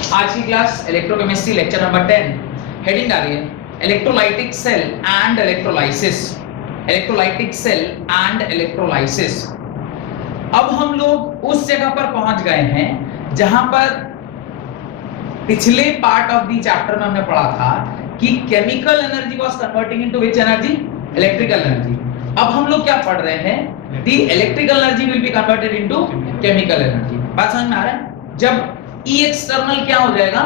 आज की class electrochemistry lecture number 10 heading आ रही है electrolytic cell and electrolysis. Electrolytic cell and electrolysis. अब हम लोग उस जगह पर पहुंच गए हैं जहां पर पिछले पार्ट ऑफ दी चैप्टर में हमने पढ़ा था कि chemical energy was converting into which energy, electrical energy. अब हम लोग क्या पढ़ रहे हैं, the electrical energy will be converted into chemical energy. बात समझ में आ रहा है? जब E एक्सटर्नल क्या हो जाएगा,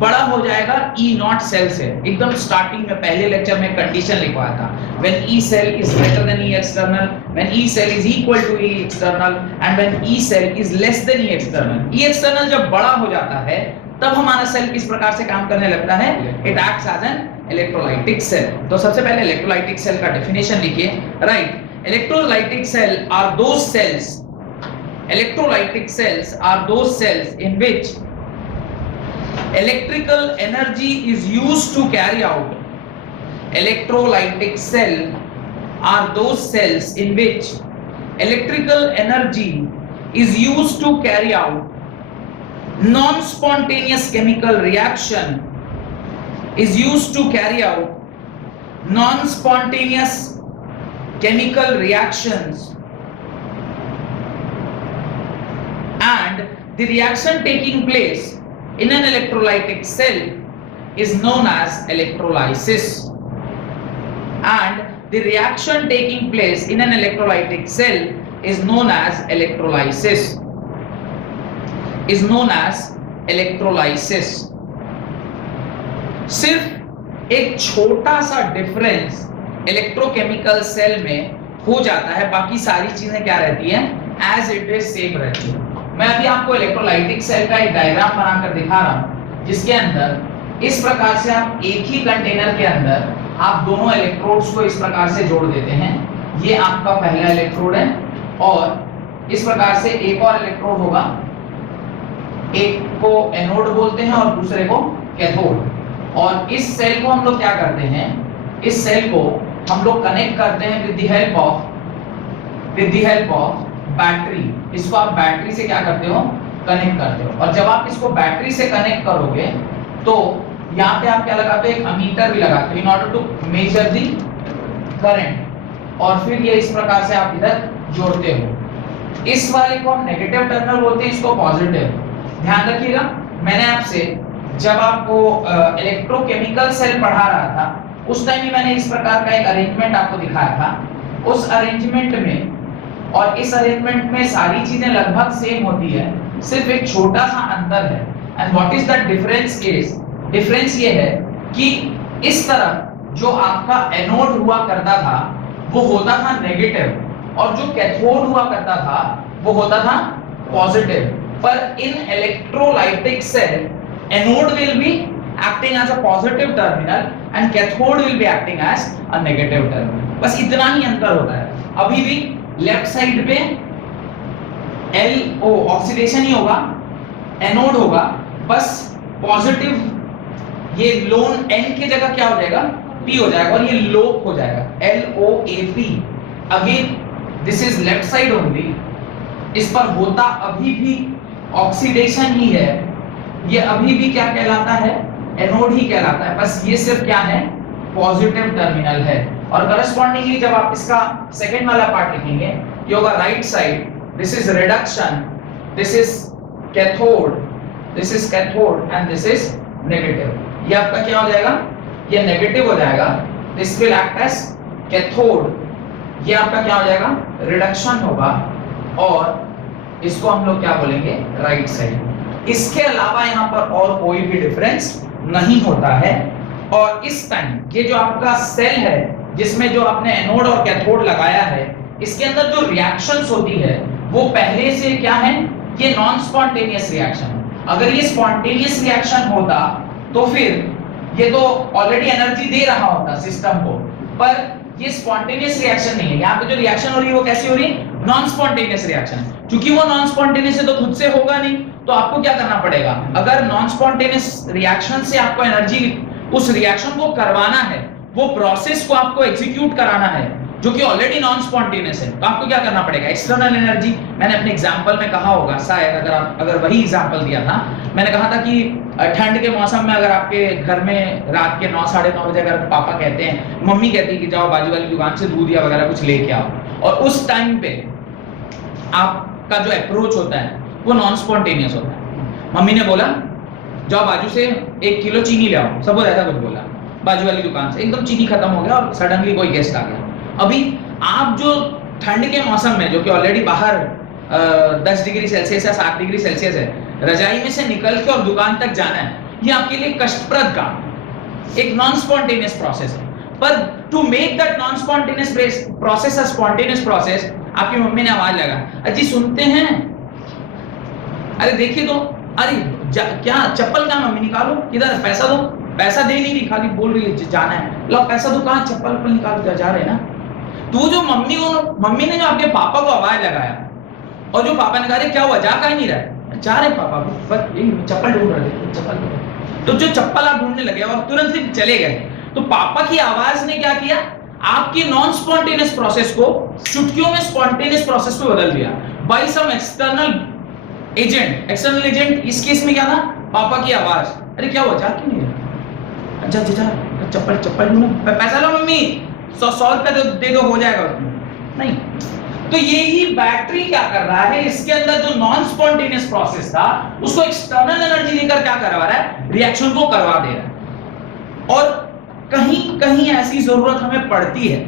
बड़ा हो जाएगा E नॉट सेल से। एकदम स्टार्टिंग में पहले लेक्चर में कंडीशन लिखवाया था, when E cell is greater than E external, when E cell is equal to E external and when E cell is less than E external। E external जब बड़ा हो जाता है तब हमारा सेल किस प्रकार से काम करने लगता है, it acts as an electrolytic cell। तो सबसे पहले इलेक्ट्रोलाइटिक सेल का डेफिनेशन लिखिए। Right, electrolytic cell are those cells, electrolytic cells are those cells in which electrical energy is used to carry out, electrolytic cell are those cells in which electrical energy is used to carry out non-spontaneous chemical reaction, is used to carry out non-spontaneous chemical reactions, and the reaction taking place in an electrolytic cell is known as electrolysis, and the reaction taking place in an electrolytic cell is known as electrolysis, is known as electrolysis। सिर्फ एक छोटा सा difference electrochemical cell में हो जाता है, बाकी सारी चीजें क्या रहती हैं, एज इट इज सेम रहती है। मैं अभी आपको इलेक्ट्रोलाइटिक सेल का एक डायग्राम बनाकर दिखा रहा हूं, जिसके अंदर इस प्रकार से आप एक ही कंटेनर के अंदर आप दोनों इलेक्ट्रोड्स को इस प्रकार से जोड़ देते हैं। ये आपका पहला इलेक्ट्रोड है और इस प्रकार से एक और इलेक्ट्रोड होगा, एक को एनोड बोलते हैं और दूसरे को कैथोड। और इस सेल को हम लोग क्या करते हैं, इस सेल को हम लोग कनेक्ट करते हैं with the help of battery. इसको आप बैटरी से क्या करते हो, कनेक्ट करते हो। और जब आप इसको बैटरी से कनेक्ट करोगे तो यहाँ पे आप क्या लगाते हो, एक अमीटर भी लगाते हो in order to measure the current. और फिर ये इस प्रकार से आप इधर जोड़ते हो। इस वाले को हम नेगेटिव टर्मिनल बोलते हैं, इसको पॉजिटिव। ध्यान रखिएगा, मैंने आपसे जब आपको इलेक्ट्रोकेमिकल सेल पढ़ा रहा था उस टाइम ही मैंने इस प्रकार का एक अरेंजमेंट आपको दिखाया था। उस अरेंजमेंट में और इस अरेंजमेंट में सारी चीजें लगभग सेम होती है, सिर्फ एक छोटा सा अंतर है। And what is the difference is, difference ये है कि इस तरफ जो आपका एनोड हुआ करता था वो होता था नेगेटिव और जो कैथोड हुआ करता था वो होता था पॉजिटिव। पर in electrolytic cell anode will be acting as a positive terminal and cathode will be acting as a negative terminal। बस इतना ही अंतर होता है। अभी भी लेफ्ट साइड पे LO ऑक्सीडेशन ही होगा, एनोड होगा, बस पॉजिटिव ये लोन N की जगह क्या हो जाएगा, P हो जाएगा और ये लोप हो जाएगा LOAP। Again this is left side only, इस पर होता अभी भी ऑक्सीडेशन ही है, ये अभी भी क्या कहलाता है, एनोड ही कहलाता है। बस ये सिर्फ क्या है, पॉजिटिव टर्मिनल है। और करस्पॉन्डिंगली जब आप इसका सेकंड वाला पार्ट लिखेंगे, ये होगा right side, this is reduction, this is cathode, this is cathode and this is negative. ये आपका क्या हो जाएगा, ये नेगेटिव हो जाएगा, this will act as cathode. ये आपका क्या हो जाएगा, रिडक्शन होगा और इसको हम लोग क्या बोलेंगे, राइट साइड। इसके अलावा यहाँ पर और कोई भी डिफरेंस नहीं होता है। और इस टाइम ये जो आपका सेल है जिसमें जो आपने एनोड और कैथोड लगाया है, इसके अंदर जो रिएक्शंस होती है वो पहले से क्या है, ये नॉन स्पॉन्टेनियस रिएक्शन। अगर ये स्पॉन्टेनियस रिएक्शन होता तो फिर ये तो ऑलरेडी एनर्जी दे रहा होता सिस्टम को, पर ये स्पॉन्टेनियस रिएक्शन नहीं है। यहाँ पे जो रिएक्शन हो रही है वो कैसी हो रही है, नॉन स्पॉन्टेनियस रिएक्शन। क्योंकि वो नॉन स्पॉन्टेनियस है तो खुद से होगा नहीं, तो आपको क्या करना पड़ेगा, अगर नॉन स्पॉन्टेनियस रिएक्शन से आपको एनर्जी, उस रिएक्शन को करवाना है, वो प्रोसेस को आपको एग्जीक्यूट कराना है, जो कि ऑलरेडी नॉन स्पॉन्टेनियस है, तो आपको क्या करना पड़ेगा, एक्सटर्नल एनर्जी। मैंने अपने एग्जांपल में कहा होगा शायद, अगर वही एग्जांपल दिया था, मैंने कहा था कि ठंड के मौसम में अगर आपके घर में रात के 9 साढ़े 9 बजे अगर पापा कहते हैं, मम्मी कहती है कि जाओ बाजू वाली दुकान से दूध या वगैरह कुछ लेके आओ, और उस टाइम पे आपका जो अप्रोच होता है वो नॉन स्पॉन्टेनियस होता है। मम्मी ने बोला जाओ बाजू से 1 किलो चीनी ले आओ, सब ऐसा कुछ बोला, बाजू वाली दुकान से एकदम चीनी खत्म हो गया और सडनली कोई गेस्ट आ गया। अभी आप जो ठंड के मौसम में, जो कि ऑलरेडी बाहर 10 डिग्री सेल्सियस या 7 डिग्री सेल्सियस है, रजाई में से निकल के और दुकान तक जाना है, ये आपके लिए कष्टप्रद काम, एक नॉन स्पॉन्टेनियस प्रोसेस है। पर to make that non spontaneous process a spontaneous process, आपकी मम्मी ने आवाज लगा, अजी सुनते हैं, अरे देखिए तो, अरे क्या चप्पल कहाँ मम्मी, निकालो, किधर, पैसा दो, पैसा दे नहीं रही, खाली बोल रही है जाना है, लो पैसा दो, कहाँ, चप्पल पर निकाल जा रहे हैं ना। तो जो मम्मी ने जो आपके पापा को आवाज लगाया, और जो पापा ने कहा क्या हुआ, जा कहीं नहीं रहा, जा रहे पापा बस चप्पल ढूंढ रहे थे, चप्पल। तो जो चप्पल आप ढूंढने लगे और तुरंत ही चले गए, तो पापा की आवाज ने क्या किया, आपकी नॉन स्पॉन्टेनियस प्रोसेस को चुटकियों में स्पॉन्टेनियस प्रोसेस में बदल दिया by some external agent. External agent इस केस में क्या था, पापा की आवाज, अरे क्या हुआ, जा क्यों नहीं रहा, अच्छा चप्पल ढूंढो, पैसा लो मम्मी, 100 रुपए दे दो, हो जाएगा उसमें नहीं। तो यही बैटरी क्या कर रहा है, इसके अंदर जो नॉन स्पॉन्टेनियस प्रोसेस था उसको एक्सटर्नल एनर्जी लेकर क्या करवा रहा है, रिएक्शन को करवा दे रहा है। और कहीं कहीं ऐसी जरूरत हमें पड़ती है,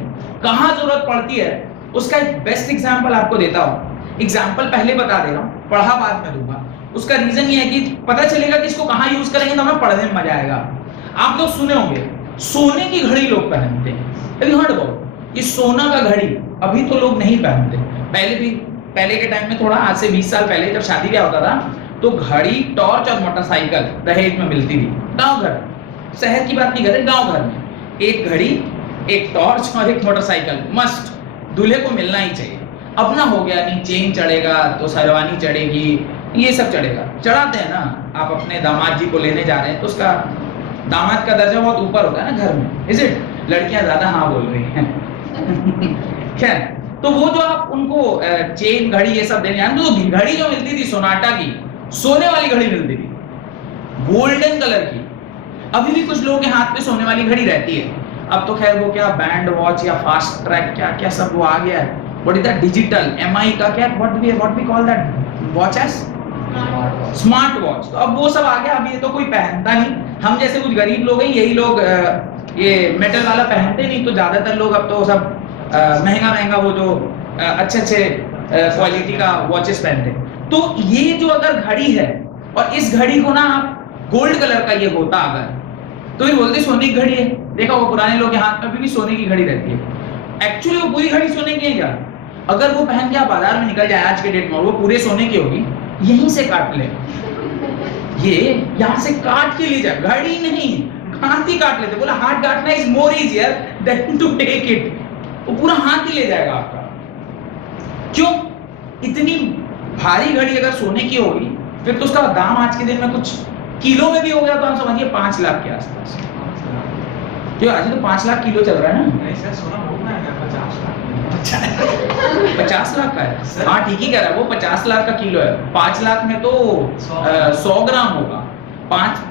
कहां जरूरत पड़ती है, उसका एक बेस्ट एग्जांपल आपको देता हूं। एग्जांपल पहले बता दे रहा हूं, पढ़ा बाद में दूंगा। उसका रीजन ये है कि पता चलेगा कि इसको कहां यूज करेंगे तो हमें पढ़ने में मजा आएगा। आप लोग सुने होंगे सोने की घड़ी लोग पहनते हैं, ये सोना का घड़ी अभी तो लोग नहीं पहनते, पहले के टाइम में, थोड़ा आज से 20 साल पहले जब शादी ब्याह होता था तो घड़ी, टॉर्च और मोटरसाइकिल दहेज में मिलती थी। गांव घर, शहर की बात नहीं करते, गांव घर में एक घड़ी, एक टॉर्च और एक मोटरसाइकिल मस्ट, दूल्हे को मिलना ही चाहिए। अब ना हो गया नहीं, चेन चढ़ेगा तो सरवानी चढ़ेगी, ये सब चढ़ेगा, चढ़ाते हैं ना। आप अपने दामाद जी को लेने जा रहे हैं तो उसका दामाद का दर्जा बहुत ऊपर होता है ना घर में, इज इट? लड़कियां ज्यादा हाँ बोल रही हैं खैर, तो वो जो आप उनको चेन, घड़ी ये सब देने, तो घड़ी जो मिलती थी सोनाटा की, सोने वाली घड़ी मिलती थी, गोल्डन कलर की। अभी भी कुछ लोगों के हाथ में सोने वाली घड़ी रहती है। अब तो खैर वो क्या बैंड वॉच या फास्ट ट्रैक क्या क्या सब वो आ गया है। What is that, digital Mi का क्या, what we call that watch as smart watch. तो अब वो सब आ गया, अब ये तो कोई पहनता नहीं। हम जैसे कुछ गरीब लोग हैं, यही लोग ये मेटल वाला पहनते नहीं, तो ज्यादातर लोग अब तो सब महंगा वो जो अच्छे क्वालिटी का वॉचेस पहनते। तो ये जो अगर घड़ी है और इस घड़ी को ना आप गोल्ड कलर का ये होता अगर, तो ये बोलते सोने की घड़ी है। देखा वो पुराने लोग के हाथ में भी सोने की घड़ी रहती है। एक्चुअली वो पूरी घड़ी सोने की है क्या? अगर वो पहन के आप बाजार में निकल जाए आज के डेट में, वो पूरे सोने की होगी, यहीं से काट ले, ये यहाँ से काट के ले जाए, घड़ी नहीं, हाथ ही काट लेते। बोला हाथ काटना is more easier than to take it. वो पूरा हाथ ही ले जाएगा आपका। क्यों? इतनी भारी घड़ी अगर सोने की होगी फिर तो उसका दाम आज के दिन में कुछ किलो में भी हो गया तो आप समझिए 5 लाख के आसपास। तो आज तो 5 लाख किलो चल रहा है ना। नहीं सर, सोना बहुत महंगा है, 50 लाख। 50 लाख का है? हाँ ठीक ही कह रहा है वो, 50 लाख का किलो है। 5 लाख में तो 100 ग्राम होगा,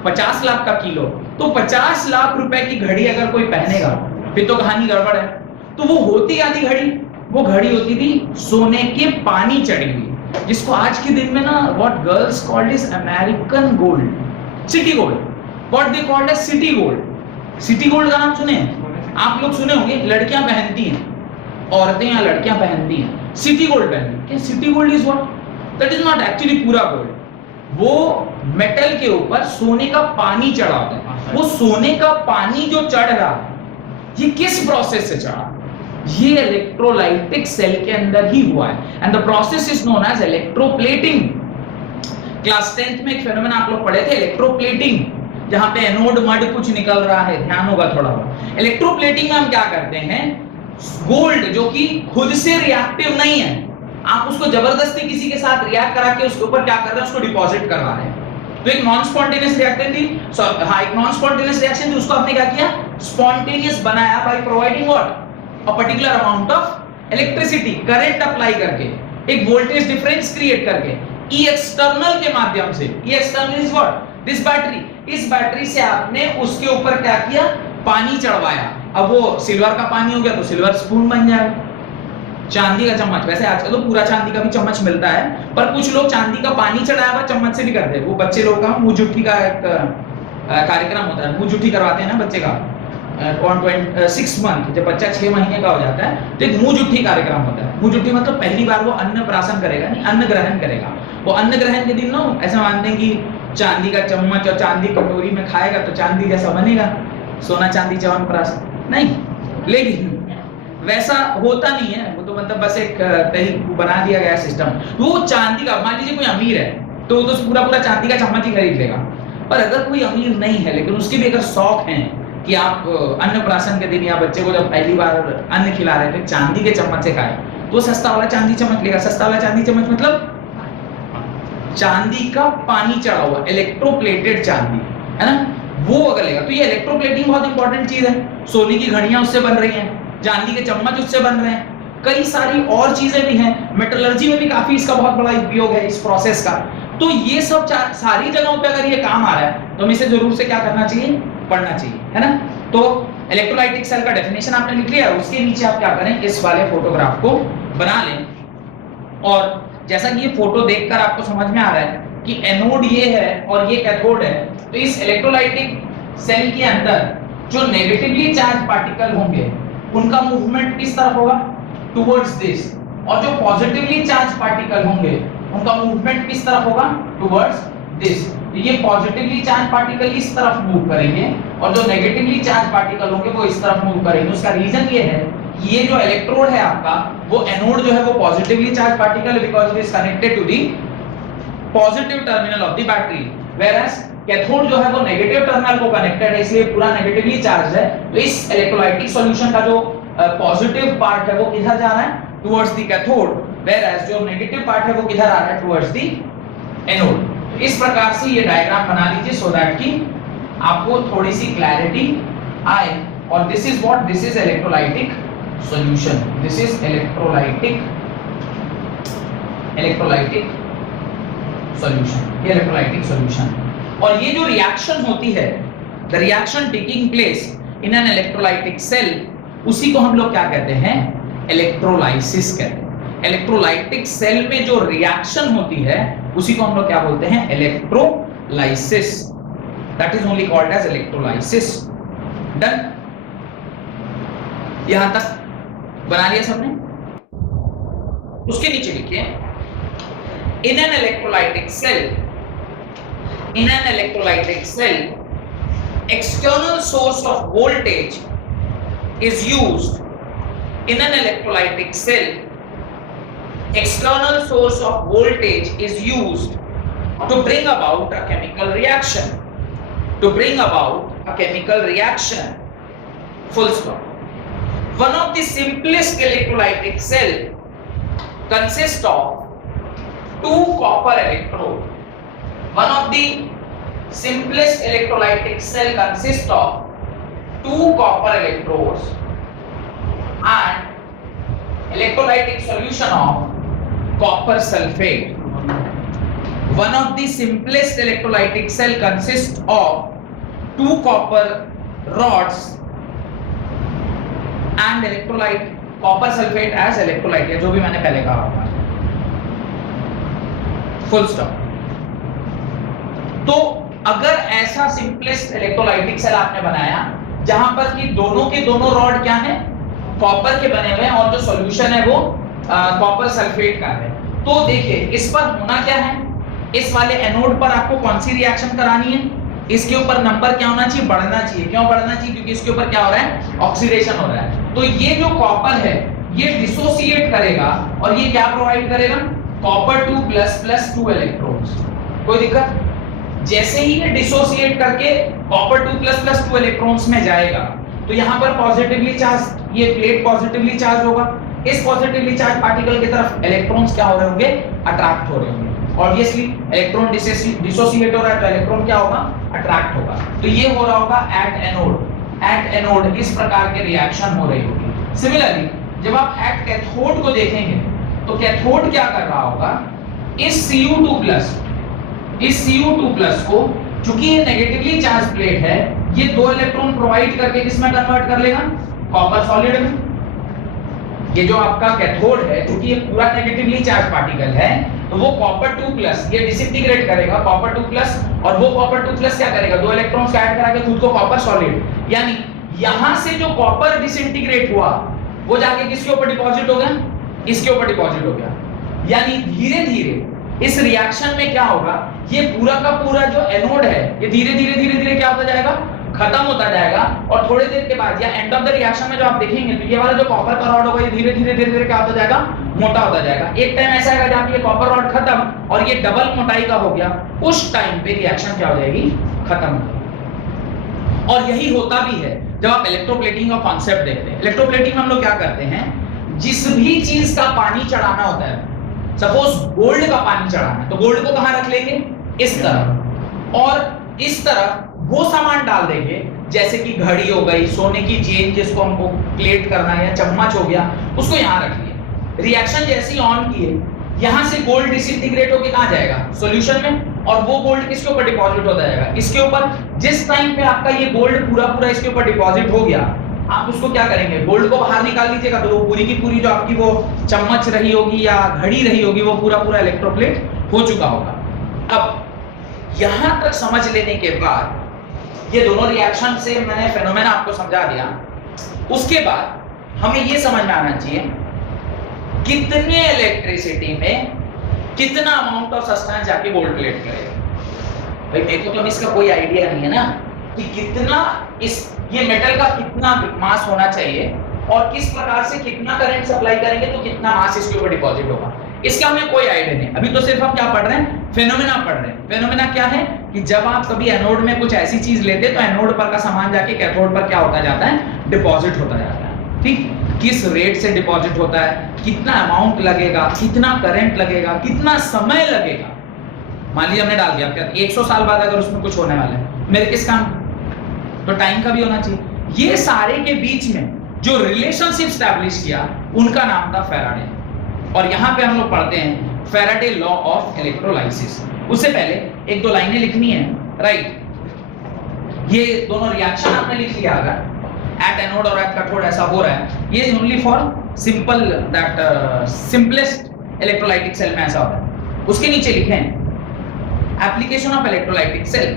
50 लाख का किलो। तो 50 लाख रुपए की घड़ी अगर कोई पहनेगा फिर तो कहानी गड़बड़ है। तो वो होती आधी घड़ी, वो घड़ी होती थी सोने के पानी चढ़ी हुई, जिसको आज के दिन में ना what girls called is American gold, city gold, what they called as city gold. City gold का नाम सुने आप लोग? सुने होंगे, लड़कियां पहनती हैं, औरतें या लड़कियां पहनती हैं, सिटी गोल्ड पहनती हैं। City gold is what? That is not actually पूरा गोल्ड, वो मेटल के ऊपर सोने का पानी चढ़ा होता है। वो सोने का पानी जो चढ़ रहा है ये किस प्रोसेस से चढ़ा? ये इलेक्ट्रोलाइटिक सेल के अंदर ही हुआ है, and the process is known as electroplating. Class 10th में एक फेनोमेना आप लोग पढ़े थे, इलेक्ट्रोप्लेटिंग, जहां पे एनोड मड कुछ निकल रहा है, ध्यान होगा थोड़ा। इलेक्ट्रोप्लेटिंग में हम क्या करते हैं, गोल्ड जो कि खुद से रिएक्टिव नहीं है, आप उसको जबरदस्ती किसी के साथ रिएक्ट करा के उसके ऊपर क्या कर रहे हैं, उसको डिपॉजिट करवा रहे हैं। तो एक नॉन स्पॉन्टेनियस रिएक्शन थी, एक नॉन स्पॉन्टेनियस रिएक्शन थी, उसको आपने क्या किया, स्पॉन्टेनियस बनाया by providing what, a particular amount of electricity, current apply करके, एक वोल्टेज डिफरेंस क्रिएट करके। ई एक्सटर्नल के माध्यम से। E external is what? This battery. इस बैटरी से आपने उसके ऊपर क्या किया? पानी चढ़वाया। अब वो सिल्वर का पानी हो गया तो सिल्वर स्पून बन जाएगा। चांदी का चम्मच, वैसे आजकल तो पूरा चांदी का भी चम्मच मिलता है, पर कुछ लोग चांदी का पानी चढ़ाया हुआ चम्मच से भी करते हैं। वो बच्चे लोग का मुंह जुठी का एक कार्यक्रम होता है, मुंह जुठी करवाते हैं ना बच्चे का। 6 मंथ, जब बच्चा 6 महीने का हो जाता है तो एक मुंह जुठी कार्यक्रम होता है। मुंह जुठी मतलब पहली बार वो अन्न प्राशन करेगा, नहीं अन्न ग्रहण करेगा। वो अन्न ग्रहण के दिन ना ऐसा मानते हैं कि चांदी का चम्मच और चांदी कटोरी में खाएगा तो चांदी जैसा बनेगा, सोना चांदी चवन प्राशन नहीं। लेकिन वैसा होता नहीं है, वो तो मतलब बस एक तही बना दिया गया सिस्टम। तो वो चांदी का, मान लीजिए कोई अमीर है तो वो तो पूरा चांदी का चम्मच ही खरीद लेगा। पर अगर कोई अमीर नहीं है लेकिन उसके भी अगर शौक है कि आप अन्नप्राशन के दिन या बच्चे को जब पहली बार अन्न खिला रहे थे चांदी के चम्मच से खाए, तो सस्ता वाला चांदी चम्मच लेगा। सस्ता वाला चांदी चम्मच मतलब चांदी का पानी चढ़ा हुआ, इलेक्ट्रोप्लेटेड चांदी, है ना, वो अगर लेगा। तो ये इलेक्ट्रोप्लेटिंग बहुत इंपॉर्टेंट चीज है। सोने की घड़ियां उससे बन रही हैं, चांदी के चम्मच उससे बन रहे हैं, कई सारी और चीजें भी हैं। मेटलर्जी में भी काफी इसका बहुत बड़ा उपयोग है इस प्रोसेस का। तो ये सब सारी जगहों पे अगर ये काम आ रहा है तो हमें इसे जरूर से क्या करना चाहिए? पढ़ना चाहिए, है ना। तो इलेक्ट्रोलाइटिक सेल का डेफिनेशन आपने लिख लिया, उसके नीचे आप क्या करें? इस वाले फोटोग्राफ को बना लें। और जैसा कि ये फोटो देखकर आपको समझ में आ रहा है कि एनोड ये है और ये कैथोड है, तो इस इलेक्ट्रोलाइटिक सेल के अंदर जो नेगेटिवली चार्ज पार्टिकल होंगे उनका मूवमेंट किस तरफ होगा? Towards this. और जो पॉजिटिवली चार्ज पार्टिकल होंगे उनका मूवमेंट किस तरफ होगा? Towards this. ये पॉजिटिवली चार्ज पार्टिकल इस तरफ मूव करेंगे और जो नेगेटिवली चार्ज पार्टिकल होंगे वो इस तरफ मूव करेंगे। उसका रीजन ये है कि ये जो इलेक्ट्रोड है आपका, वो एनोड जो है वो पॉजिटिवली चार्ज पार्टिकल है because it is connected to the positive terminal of the battery, whereas cathode जो है वो नेगेटिव टर्मिनल को कनेक्टेड है, इसलिए पूरा नेगेटिवली चार्ज है। तो इस इलेक्ट्रोलाइटिक सॉल्यूशन का जो पॉजिटिव पार्ट है वो किधर जा रहा है? टुवर्ड्स द कैथोड, वेयरएज जो नेगेटिव पार्ट है वो किधर आ रहा है? Towards the anode. तो इस प्रकार से ये डायग्राम बना लीजिए सो दैट कि आपको थोड़ी सी क्लैरिटी आए। और this is what? This is electrolytic solution. This is electrolytic solution, ये इलेक्ट्रोलाइटिक सॉल्यूशन। और ये जो रिएक्शन होती है, the reaction taking place in an electrolytic cell, उसी को हम लोग क्या कहते हैं? इलेक्ट्रोलाइसिस कहते हैं। इलेक्ट्रोलाइटिक सेल में जो रिएक्शन होती है उसी को हम लोग क्या बोलते हैं? Electrolysis. That is only called as electrolysis. Done? यहां तक बना लिया सबने? उसके नीचे लिखिए in an electrolytic cell external source of voltage is used in an electrolytic cell. External source of voltage is used to bring about a chemical reaction. Full stop. One of the simplest electrolytic cell consists of 2 copper electrode. One of the simplest electrolytic cell consists of 2 copper electrodes and electrolytic solution of copper sulfate. One of the simplest electrolytic cell consists of 2 copper rods and electrolyte copper sulfate as electrolyte, जो भी मैंने पहले कहा होगा। Full stop. तो अगर ऐसा simplest electrolytic cell आपने बनाया जहां पर कि दोनों के दोनों रॉड क्या है? कॉपर के बने हुए हैं और जो सॉल्यूशन है वो कॉपर सल्फेट का है, तो देखिए इस पर होना क्या है? इस वाले एनोड पर आपको कौन सी रिएक्शन करानी है? इसके ऊपर नंबर क्या होना चाहिए? बढ़ना चाहिए। क्यों बढ़ना चाहिए? क्योंकि इसके ऊपर क्या हो रहा है? ऑक्सीडेशन हो रहा है। तो ये जो कॉपर है ये डिसोसिएट करेगा और ये क्या प्रोवाइड करेगा? Copper 2++2 electrons. कोई दिक्कत? जैसे ही ये डिसोसिएट करके कॉपर 2++2 इलेक्ट्रॉन्स में जाएगा तो यहाँ पर पॉजिटिवली चार्ज, ये प्लेट पॉजिटिवली चार्ज होगा। इस पॉजिटिवली चार्ज पार्टिकल की तरफ इलेक्ट्रॉन्स क्या हो रहे होंगे? अट्रैक्ट हो रहे होंगे। ऑब्वियसली इलेक्ट्रॉन डिसोसिएट हो रहा है तो इलेक्ट्रॉन क्या होगा? अट्रैक्ट होगा। तो ये हो रहा होगा एट एनोड। इस प्रकार के रिएक्शन हो रही होगी। सिमिलरली जब आप एट कैथोड को देखेंगे तो कैथोड क्या कर रहा होगा? इस Cu2 प्लस को, चूंकि ये नेगेटिवली चार्ज प्लेट है, ये 2 इलेक्ट्रॉन प्रोवाइड करके किसमें कन्वर्ट कर लेगा, कॉपर सॉलिड में। ये जो आपका कैथोड है, चूंकि ये पूरा नेगेटिवली चार्ज पार्टिकल है, तो वो कॉपर 2 प्लस ये डिसइंटीग्रेट करेगा कॉपर 2 प्लस, और वो कॉपर 2 प्लस क्या करेगा, 2 इलेक्ट्रॉन्स ऐड करा के खुद को कॉपर सॉलिड, यानी यहां से जो कॉपर डिसइंटीग्रेट हुआ वो जाके किसके ऊपर डिपॉजिट हो गया, इसके ऊपर डिपॉजिट हो गया। यानी धीरे धीरे इस रिएक्शन में क्या होगा, ये पूरा का पूरा जो एनोड है ये धीरे धीरे क्या होता जाएगा, खत्म होता जाएगा, और थोड़ी देर के बाद या एंड ऑफ द रिएक्शन में जो आप देखेंगे तो ये वाला जो कॉपर का रॉड होगा ये धीरे धीरे क्या होता जाएगा, मोटा होता जाएगा। एक टाइम ऐसा आएगा जहां ये कॉपर रॉड खत्म और ये डबल मोटाई का हो गया, उस टाइम पे रिएक्शन क्या हो जाएगी, खत्म। और यही होता भी है जब आप इलेक्ट्रोप्लेटिंग का कॉन्सेप्ट देखते हैं। इलेक्ट्रोप्लेटिंग में हम लोग क्या करते हैं, जिस भी चीज का पानी चढ़ाना होता है, सपोज गोल्ड का पानी चढ़ाना है, तो गोल्ड को कहां रख लेंगे, इस तरफ, और इस तरफ वो सामान डाल देंगे, जैसे कि घड़ी हो गई, सोने की चेन जिसको हमको प्लेट करना है, या चम्मच हो गया, उसको यहां रख लिया। रिएक्शन जैसे ही ऑन किए, यहां से गोल्ड डिसइंटीग्रेट होके कहां जाएगा, सॉल्यूशन में, और वो गोल्ड किसके ऊपर डिपॉजिट होता जाएगा, इसके ऊपर। जिस टाइम पे आपका ये गोल्ड पूरा इसके ऊपर डिपॉजिट हो गया, आप उसको क्या करेंगे, गोल्ड को बाहर निकाल लीजिएगा, तो वो पूरी की पूरी जो आपकी वो चम्मच रही होगी या घड़ी रही होगी, वो पूरा इलेक्ट्रोप्लेट हो चुका होगा। अब यहां तक समझ लेने के बाद, ये दोनों रिएक्शन से मैंने फेनोमेना आपको समझा दिया, उसके बाद हमें ये समझ में आना चाहिए कितने इलेक्ट्रिसिटी में कितना अमाउंट ऑफ सब्सटेंस जाके गोल्ड प्लेट करेगा। भाई मेरे को तो इसका कोई आइडिया नहीं है ना कि कितना ये मेटल का कितना मास होना चाहिए और किस प्रकार से कितना करंट सप्लाई करेंगे तो कितना मास इसके ऊपर डिपॉजिट होगा, इसका हमें कोई आइडिया नहीं। अभी तो सिर्फ हम क्या पढ़ रहे हैं, फेनोमेना पढ़ रहे हैं। फेनोमेना क्या है कि जब आप कभी एनोड में कुछ ऐसी चीज लेते हैं तो एनोड पर का सामान जाके कैथोड पर क्या होता जाता है, डिपॉजिट होता जाता है। ठीक, किस रेट से डिपॉजिट होता है, कितना अमाउंट लगेगा, कितना करंट लगेगा, कितना समय लगेगा। मान लीजिए हमने डाल दिया, क्या 100 साल बाद अगर उसमें कुछ होने वाला है, मेरे किस काम, तो टाइम का भी होना चाहिए। ये सारे के बीच में जो रिलेशनशिप स्टैब्लिश किया उनका नाम था फैराडे, और यहां पे हम लोग पढ़ते हैं फैराडे लॉ ऑफ इलेक्ट्रोलाइसिस। उससे पहले एक दो लाइनें लिखनी है, राइट। ये दोनों रिएक्शन आपने लिख लिया, अगर एट एनोड और एट कैथोड ऐसा हो रहा है, ये only for simple that simplest electrolytic cell में ऐसा होता है। उसके नीचे लिखे हैं एप्लीकेशन ऑफ इलेक्ट्रोलाइटिक सेल,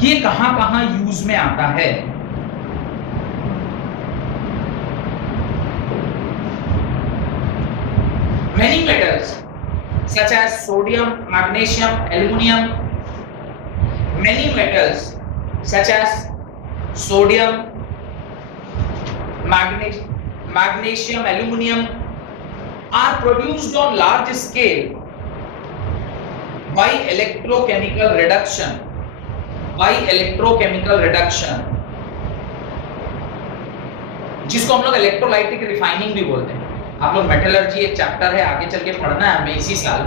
कि ये कहां-कहां यूज में आता है। Many metals such as sodium, magnesium, aluminum, many metals such as sodium, magnesium, aluminum are produced on large scale by electrochemical reduction. जिसको हम लोग इलेक्ट्रोलाइटिक रिफाइनिंग भी बोलते हैं। आप लोग मेटलर्जी एक चैप्टर है, आगे चल के पढ़ना है हमें इसी साल,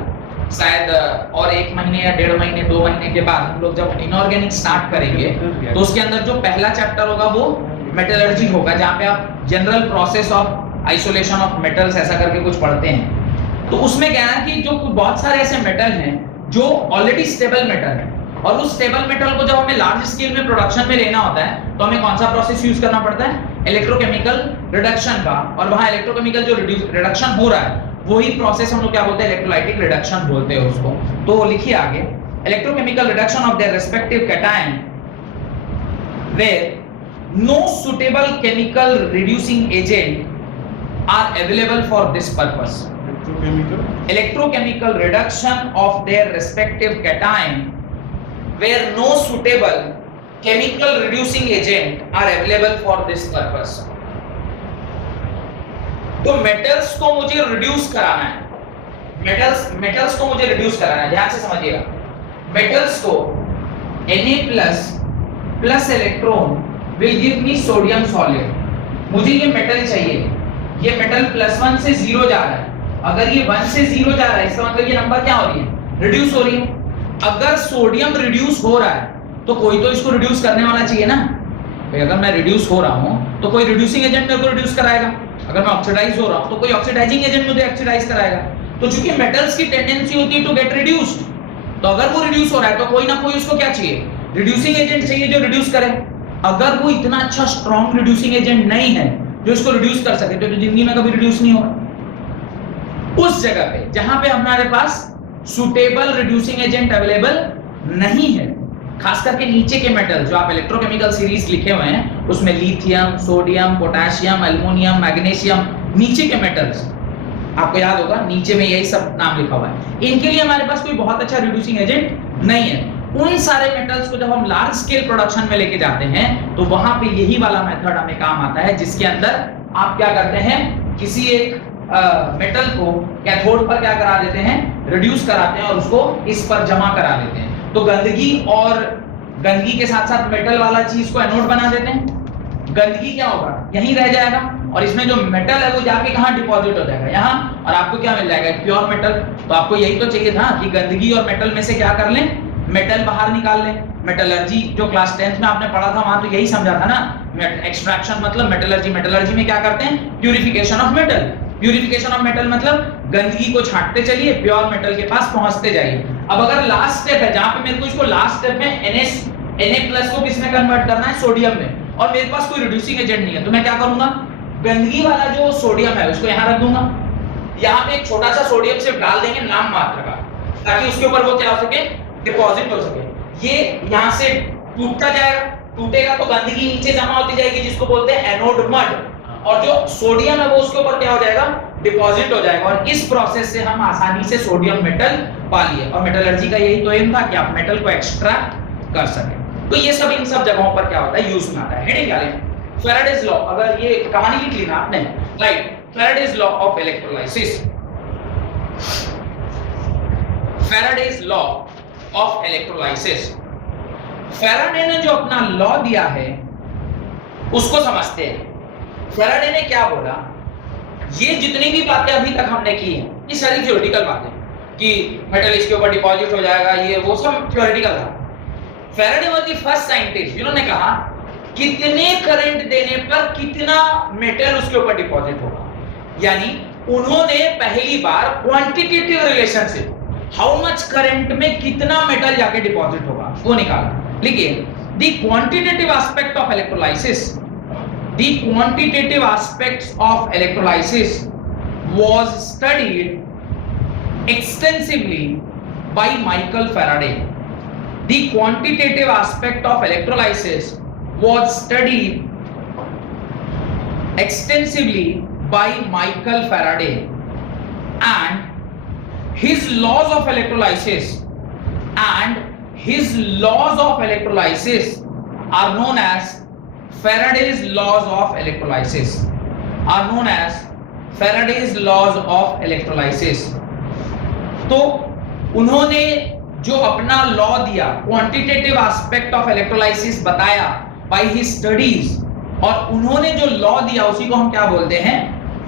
शायद और 1 महीने या 1.5 महीने 2 महीने के बाद हम लोग जब इनऑर्गेनिक स्टार्ट करेंगे तो उसके अंदर जो पहला चैप्टर होगा वो मेटलर्जी होगा, जहाँ पे आप general process of isolation of metals ऐसा करके कुछ पढ़ते हैं। तो उसमें क्या है कि जो बहुत सारे ऐसे मेटल हैं जो ऑलरेडी स्टेबल मेटल है, और उस स्टेबल मेटल को जब हमें लार्ज स्केल में प्रोडक्शन में लेना होता है तो हमें कौन सा प्रोसेस यूज करना पड़ता है, इलेक्ट्रोकेमिकल रिडक्शन का। और वहां इलेक्ट्रोकेमिकल जो रिडक्शन हो रहा है वही प्रोसेस हम लोग क्या बोलते हैं, इलेक्ट्रोलाइटिक रिडक्शन बोलते हैं उसको। तो लिखिए आगे, electrochemical reduction of their respective cation where no suitable chemical reducing agent are available for this purpose. Electrochemical reduction of their respective cation where no suitable chemical reducing agent are available for this purpose। तो metals को मुझे reduce कराना है, metals को मुझे reduce कराना है, ध्यान से समझिएगा। मेटल्स को Na plus electron will give me sodium solid. मुझे ये मेटल चाहिए, ये मेटल +1 से 0 जा रहा है। अगर ये 1 से 0 जा रहा है, इसका मतलब ये नंबर क्या हो रही है, रिड्यूस हो रही है। अगर सोडियम रिड्यूस हो रहा है तो कोई तो इसको रिड्यूस करने वाला चाहिए ना। भाई अगर मैं रिड्यूस हो रहा हूं तो कोई रिड्यूसिंग एजेंट मेरे को रिड्यूस कराएगा, अगर मैं ऑक्सीडाइज हो रहा हूं तो कोई ऑक्सीडाइजिंग एजेंट मुझे ऑक्सीडाइज कराएगा। तो चूंकि मेटल्स की टेंडेंसी होती है टू गेट रिड्यूस्ड, तो अगर वो रिड्यूस हो रहा है तो कोई ना कोई उसको क्या चाहिए, रिड्यूसिंग एजेंट चाहिए जो रिड्यूस करे। अगर वो इतना अच्छा स्ट्रॉन्ग रिड्यूसिंग एजेंट नहीं है जो इसको रिड्यूस कर सके, तो जिंदगी में कभी रिड्यूस नहीं होगा। उस जगह पे जहां पे हमारे पास सुटेबल रिड्यूसिंग एजेंट अवेलेबल नहीं है, खास करके नीचे के मेटल जो आप इलेक्ट्रोकेमिकल सीरीज लिखे हुए हैं उसमें lithium, sodium, potassium, aluminium, magnesium, नीचे के मेटल्स आपको याद होगा नीचे में यही सब नाम लिखा हुआ है, इनके लिए हमारे पास कोई बहुत अच्छा रिड्यूसिंग एजेंट नहीं है। उन सारे मेटल्स को जब हम लार्ज स्केल प्रोडक्शन में लेके जाते हैं तो वहां पे यही वाला मेथड हमें काम आता है, जिसके अंदर आप क्या करते हैं, किसी एक मेटल को कैथोड पर क्या करा देते हैं, रिड्यूस कराते हैं और उसको इस पर जमा करा देते हैं। तो गंदगी के साथ साथ मेटल वाला चीज को एनोड बना देते हैं, गंदगी क्या होगा, यहीं रह जाएगा और इसमें जो मेटल है वो जाके कहां डिपॉजिट हो जाएगा, यहां, और आपको क्या मिल जाएगा, प्योर मेटल। तो आपको यही तो चाहिए था कि गंदगी और मेटल में से क्या कर लें, मेटल बाहर निकाल लें। मेटलर्जी जो क्लास 10th में आपने पढ़ा था वहां तो यही समझा था ना, एक्सट्रैक्शन मतलब मेटलर्जी। मेटलर्जी में क्या करते हैं, purification of metal. Purification of metal मतलब गंदगी को छांटते चलिए, प्योर मेटल के पास पहुंचते जाइए। अब अगर लास्ट स्टेप है जहां पे मेरे को इसको लास्ट स्टेप में Na+ को किसमें कन्वर्ट करना है, सोडियम में, और मेरे पास कोई रिड्यूसिंग एजेंट नहीं है, तो मैं क्या करूंगा, गंदगी वाला जो सोडियम है उसको यहां रख दूंगा, यहां पे एक छोटा सा सोडियम सिर्फ डाल देंगे नाम मात्र का, ताकि उसके ऊपर वो क्या हो सके, डिपॉजिट हो सके। ये यहां से टूटता जाएगा, टूटेगा तो गंदगी नीचे जमा होती जाएगी जिसको बोलते हैं एनोड मड, और जो सोडियम है वो उसके ऊपर क्या हो जाएगा, डिपॉजिट हो जाएगा। और इस प्रोसेस से हम आसानी से सोडियम मेटल पा लिए, और मेटलर्जी का यही तो एम था कि आप मेटल को एक्सट्रैक्ट कर सके। तो ये सब इन सब जगहों पर क्या होता है, यूज में आता है। हेडिंग क्या लें, फैराडेज लॉ, अगर ये कहानी लिख ली ना आपने, right, Faraday's law of electrolysis, Faraday's law of electrolysis. Faraday ने जो अपना लॉ दिया है उसको समझते हैं। फैराडे ने क्या बोला, ये जितनी भी बातें अभी तक हमने की हैं ये सारी थ्योरेटिकल बातें, कि मेटल इसके ऊपर डिपॉजिट हो जाएगा, ये वो सब थ्योरेटिकल था। Faraday was the first scientist जिन्होंने कहा कितने करंट देने पर कितना मेटल उसके ऊपर डिपॉजिट होगा, यानी उन्होंने पहली बार quantitative relationship, how much current में कितना मेटल जाके डिपॉजिट होगा वो निकाला। लिखिए, the quantitative aspect of electrolysis, the quantitative aspects of electrolysis was studied extensively by Michael Faraday. The quantitative aspect of electrolysis was studied extensively by Michael Faraday, and his laws of electrolysis are known as Faraday's laws of electrolysis, तो उन्होंने जो अपना law दिया, quantitative aspect of electrolysis बताया by his studies, और उन्होंने जो law दिया उसी को हम क्या बोलते हैं,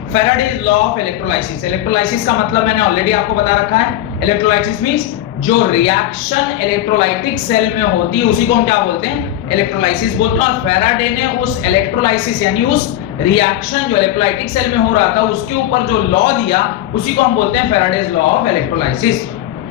Faraday's law of electrolysis. Electrolysis का मतलब मैंने ऑलरेडी आपको बता रखा है, इलेक्ट्रोलाइसिस मींस जो रिएक्शन इलेक्ट्रोलाइटिक सेल में होती है उसी को हम क्या बोलते हैं, इलेक्ट्रोलाइसिस बोलते हैं। और फैराडे ने उस इलेक्ट्रोलाइसिस यानी उस रिएक्शन जो इलेक्ट्रोलाइटिक सेल में हो रहा था उसके ऊपर जो लॉ दिया उसी को हम बोलते हैं फैराडेज लॉ ऑफ इलेक्ट्रोलाइसिस।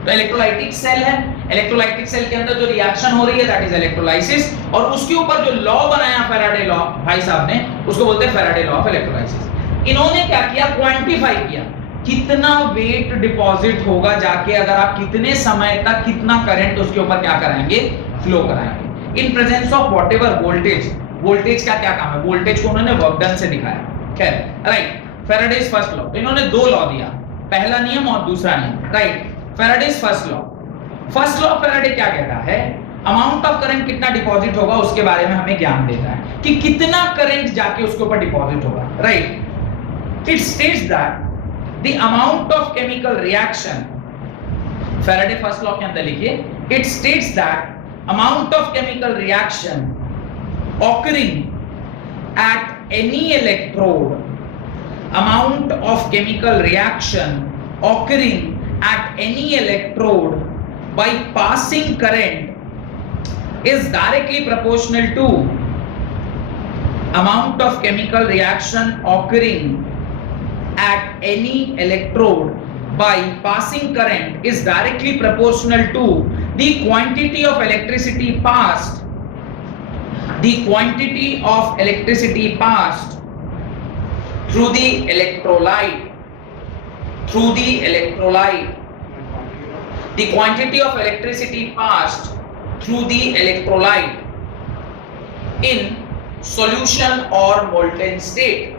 तो इलेक्ट्रोलाइटिक सेल है, इलेक्ट्रोलाइटिक सेल के अंदर जो रिएक्शन हो रही है दैट इज इलेक्ट्रोलाइसिस, और उसके ऊपर जो लॉ बनाया फैराडे लॉ भाई साहब ने उसको बोलते हैं फैराडे लॉ ऑफ इलेक्ट्रोलाइसिस। इन्होंने क्या किया, क्वांटिफाई किया कितना वेट डिपॉजिट होगा जाके अगर आप कितने समय तक कितना करंट उसके ऊपर क्या कराएंगे, फ्लो कराएंगे, in presence of whatever voltage. Voltage का क्या काम है, वोल्टेज को उन्होंने वर्क डन से दिखाया। खैर, राइट, फैराडेज फर्स्ट लॉ, इन्होंने दो लॉ दिया, पहला नियम और दूसरा नियम, right. Faraday's first law Faraday क्या कहता है, अमाउंट ऑफ करंट कितना डिपॉजिट होगा उसके बारे में हमें ज्ञान देता है कि कितना करंट जाके उसके ऊपर डिपॉजिट होगा, right. It states that the amount of chemical reaction, Faraday first law के अंदर लिखिए, it states that amount of chemical reaction occurring at any electrode, amount of chemical reaction occurring at any electrode by passing current is directly proportional to amount of chemical reaction occurring at any electrode by passing current is directly proportional to the quantity of electricity passed, the quantity of electricity passed through the electrolyte, through the electrolyte, the quantity of electricity passed through the electrolyte in solution or molten state,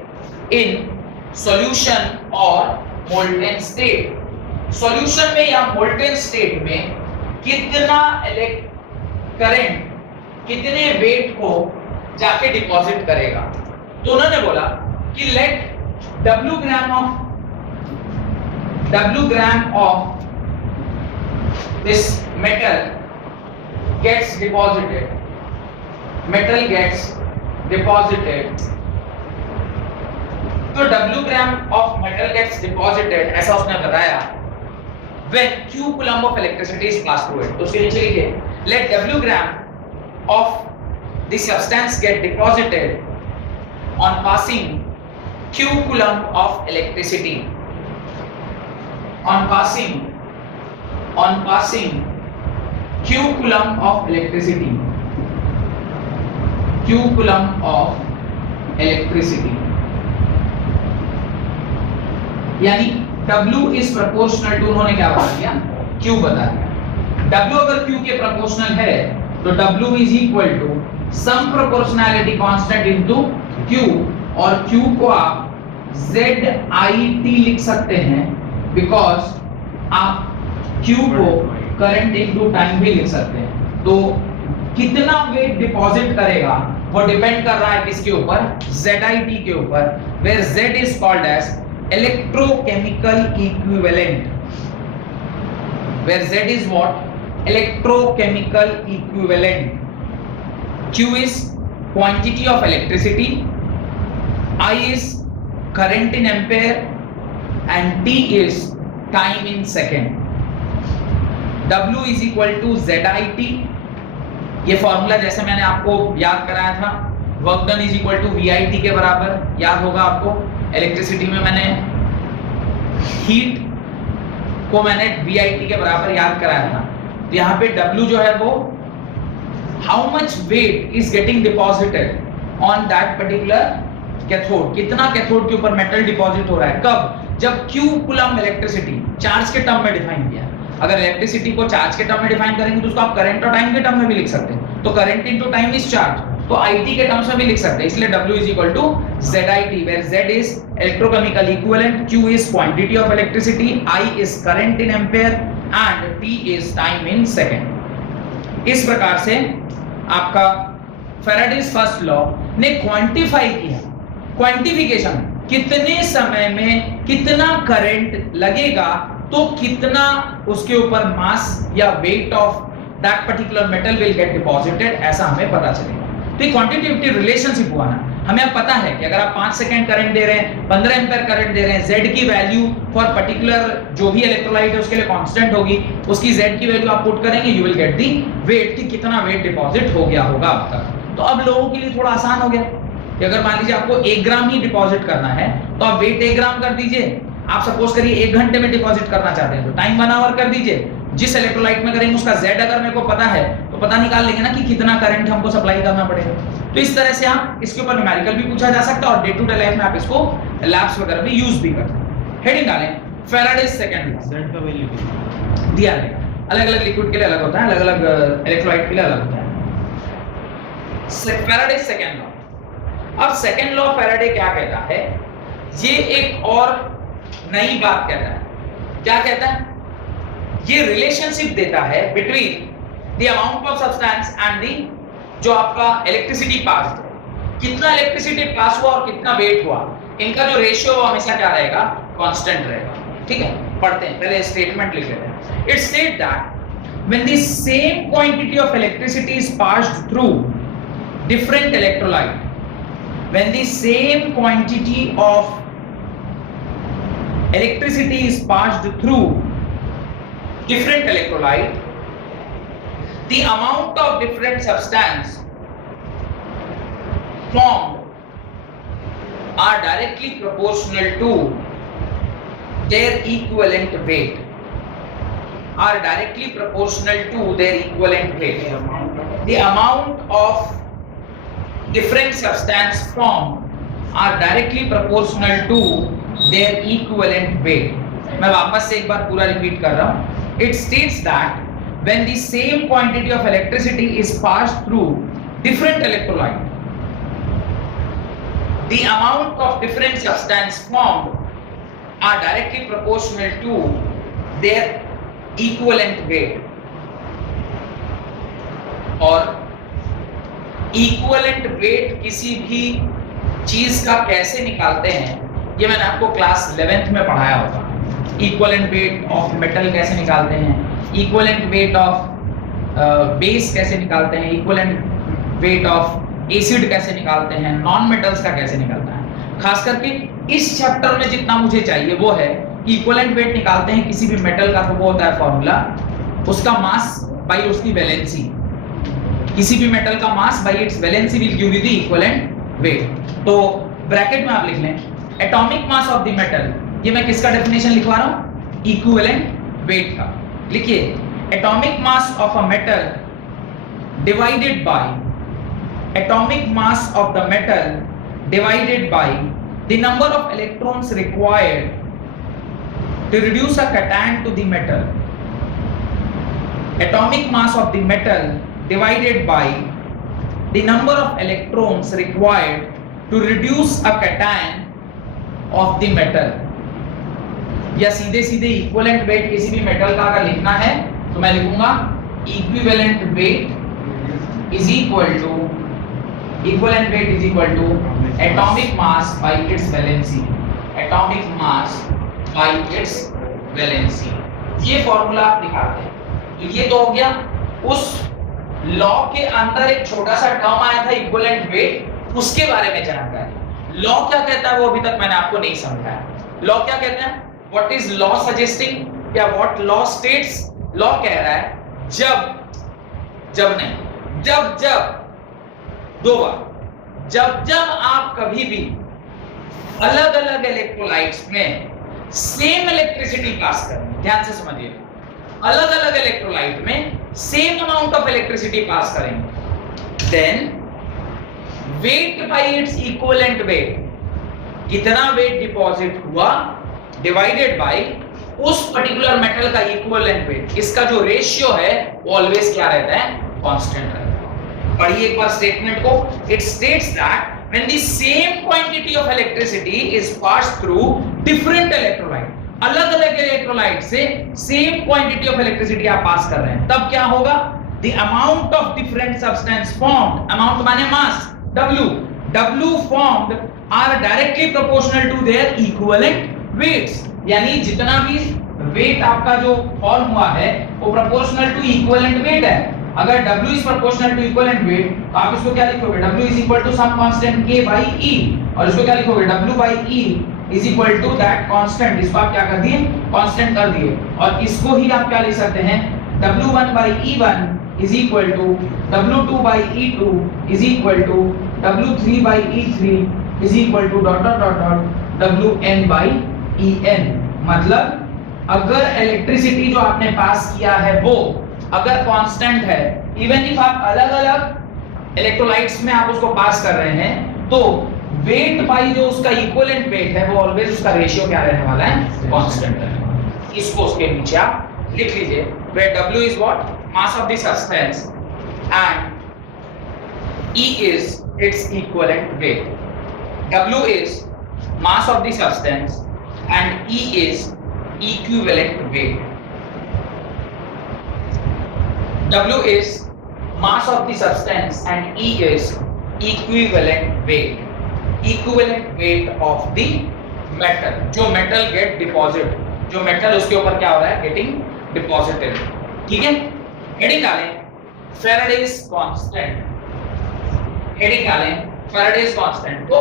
in solution or molten state. Solution में या molten state में कितना current कितने wait को जाके deposit करेगा। तो उन्होंने बोला कि let W gram of this metal gets deposited, metal gets deposited, तो W gram of metal gets deposited ऐसा उसने बताया when Q coulomb of electricity is passed through it। तो उसके नीचे लिखिए let W gram of the substance get deposited on passing Q coulomb of electricity, on passing Q coulomb of electricity, Q coulomb of electricity, यानी W is proportional to, उन्होंने क्या बता दिया, Q बता दिया। W अगर Q के proportional है तो W is equal to some proportionality constant into Q, और Q को आप ZIT लिख सकते हैं because आप Q को करंट इनटू टाइम भी लिख सकते हैं। तो कितना वेट डिपॉजिट करेगा वो डिपेंड कर रहा है किसके ऊपर, ZIT के ऊपर, where Z is called as electrochemical equivalent, where Z is what, electrochemical equivalent, Q is quantity of electricity, I is current in ampere, and T is time in second। W is equal to ZIT, ये formula जैसे मैंने आपको याद कराया था, work done is equal to VIT के बराबर, याद होगा आपको। इलेक्ट्रिसिटी में मैंने हीट को मैंने VIT के बराबर याद कराया था। तो यहाँ पे W जो है वो how much weight is getting deposited on that particular cathode, कितना कैथोड के ऊपर मेटल डिपॉजिट हो रहा है, कब, जब Q कूलम इलेक्ट्रिसिटी चार्ज के टर्म में डिफाइन किया। अगर इलेक्ट्रिसिटी को चार्ज के टर्म में डिफाइन करेंगे तो उसको आप करंट और टाइम के टर्म में भी लिख सकते हैं। तो current into time is charge, तो IT के टर्म्स में भी लिख सकते हैं। इसलिए W is equal to ZIT, where Z is electrochemical equivalent, Q is quantity of electricity, I is current in ampere, and T is time in second। इस प्रकार से आपका फैराडेज फर्स्ट लॉ ने क्वांटिफाई किया, क्वांटिफिकेशन कितने समय में कितना करंट लगेगा तो कितना उसके ऊपर मास या weight of that particular metal will get deposited, ऐसा हमें पता चलेगा। तो ये क्वांटिटेटिव रिलेशनशिप हुआ ना, हमें अब पता है कि अगर आप 5 सेकंड करंट दे रहे हैं, 15 एम्पीयर करंट दे रहे हैं, Z की वैल्यू फॉर पर्टिकुलर जो भी इलेक्ट्रोलाइट है उसके लिए कांस्टेंट होगी, उसकी Z की वैल्यू आप पुट करेंगे, you will get the weight कि कितना वेट डिपॉजिट हो गया होगा अब तक। तो अब लोगों के लिए थोड़ा आसान हो गया कि अगर मान लीजिए आपको 1 ग्राम ही डिपॉजिट करना है तो आप वेट 1 ग्राम कर दीजिए। आप सपोज करिए 1 घंटे में डिपॉजिट करना चाहते हैं तो टाइम 1 आवर कर दीजिए। जिस इलेक्ट्रोलाइट में करेंगे उसका Z अगर मेरे को पता है तो पता निकाल लेंगे ना कि कितना करंट हमको सप्लाई करना पड़ेगा। तो इस तरह से आप इसके ऊपर न्यूमेरिकल भी पूछा जा सकता है और डे टू डे लाइफ में आप इसको लैब्स वगैरह भी यूज भी करते हैं। हेडिंग डालें फैराडेज सेकंड लॉ, Z का वैल्यू कितना दिया रहेगा, अलग-अलग लिक्विड के लिए अलग होता है, अलग-अलग इलेक्ट्रोलाइट के लिए अलग होता है। फैराडेज सेकंड लॉ, अब सेकंड लॉ फैराडे क्या कहता है, ये एक और नई बात कहता है। क्या कहता है, ये रिलेशनशिप देता है between the amount of substance and the जो आपका इलेक्ट्रिसिटी पास, कितना इलेक्ट्रिसिटी पास हुआ और कितना वेट हुआ, इनका जो रेशियो हमेशा क्या रहेगा, कांस्टेंट रहेगा। ठीक है, पढ़ते हैं, पहले स्टेटमेंट लिख लेते हैं। It state that when the same quantity of electricity is passed through different electrolyte, when the same quantity of electricity is passed through different electrolyte, the amount of different substance formed are directly proportional to their equivalent weight are directly proportional to their equivalent weight. The amount of different substance formed are directly proportional to their equivalent weight. मैं वापस से एक बार पूरा repeat कर रहा हूं. It states that when the same quantity of electricity is passed through different electrolyte, the amount of different substance formed are directly proportional to their equivalent weight. और equivalent weight किसी भी चीज का कैसे निकालते हैं, ये मैंने आपको क्लास 11th में पढ़ाया होगा. Equivalent weight of metal कैसे निकालते हैं, equivalent weight of base कैसे निकालते हैं, equivalent weight of एसिड कैसे निकालते हैं, नॉन मेटल्स का कैसे निकालता है. खास करके इस चैप्टर में जितना मुझे चाहिए वो है इक्विवेलेंट वेट निकालते हैं किसी भी मेटल का, तो वो होता है फॉर्मूला उसका मास बाय उसकी वैलेंसी. किसी भी मेटल का mass by it's valency will give you the equivalent weight. तो ब्रैकेट में आप लिख लें atomic mass of the metal. ये मैं किसका डेफिनेशन लिखवा रहा हूं, इक्विवेलेंट वेट का. लिखिए atomic mass of a metal divided by atomic mass of the metal divided by the number of electrons required to reduce a cation to the metal. Atomic mass of the metal divided by the number of electrons required to reduce a cation of the metal. या सीधे सीधे equivalent weight किसी भी metal का अगर लिखना है तो मैं लिखूंगा equivalent weight is equal to equivalent weight is equal to atomic mass by its valency. Atomic mass by its valency. ये फॉर्मूला आप निकालते हैं. ये तो हो गया. उस लॉ के अंदर एक छोटा सा टर्म आया था इक्विवेलेंट वेट, उसके बारे में जानकारी. लॉ क्या कहता है वो अभी तक मैंने आपको नहीं समझाया. लॉ क्या कहता है, व्हाट इज लॉ सजेस्टिंग या व्हाट लॉ स्टेट्स. लॉ कह रहा है जब दो बार, जब आप कभी भी अलग अलग इलेक्ट्रोलाइट्स में सेम इलेक्ट्रिसिटी पास करें, ध्यान से समझिए, अलग अलग इलेक्ट्रोलाइट में same amount of electricity pass करेंगे, then weight by its equivalent weight, कितना वेट डिपॉजिट हुआ डिवाइडेड बाय उस पर्टिकुलर मेटल का इक्विवेलेंट वेट, इसका जो रेशियो है वो ऑलवेज क्या रहता है, कांस्टेंट रहता है. पढ़िए एक बार स्टेटमेंट को. It states that when the same quantity of electricity is passed through different electrolyte, अलग अलग इलेक्ट्रोलाइट से सेम क्वांटिटी ऑफ इलेक्ट्रिसिटी आप पास कर रहे हैं, तब क्या होगा, the amount of different substance formed, amount माने mass, W formed are directly proportional to their equivalent weights. यानी जितना भी वेट आपका जो फॉर्म हुआ है वो प्रोपोर्शनल टू इक्विवेलेंट वेट है. अगर W is proportional to equivalent weight तो आप इसको क्या लिखोगे, W is equal to some constant K by E, और इसको क्या लिखोगे, W by E is equal to that constant. इसको आप क्या कर दिए, कांस्टेंट कर दिए. और इसको ही आप क्या लिख सकते हैं, W1 by E1 is equal to W2 by E2 is equal to W3 by E3 is equal to dot dot dot dot Wn by En. मतलब अगर इलेक्ट्रिसिटी जो आपने पास किया है वो अगर कांस्टेंट है, इवन इफ आप अलग अलग इलेक्ट्रोलाइट्स में आप उसको पास कर रहे हैं, तो वेट बाई जो उसका इक्विवेलेंट वेट है वो ऑलवेज उसका रेशियो क्या रहने वाला है, कांस्टेंट रहने वाला है. इसको उसके नीचे आप लिख लीजिए, where W is what, mass of the substance and E is its equivalent weight. W is mass of the substance and E is equivalent weight. W is mass of the substance and E is equivalent weight. Equivalent weight of the metal. जो metal get deposit, जो metal उसके ऊपर क्या हो रहा है, getting deposited. ठीक है. हेडिंग डालें Faraday's constant. हेडिंग डालें Faraday's constant. तो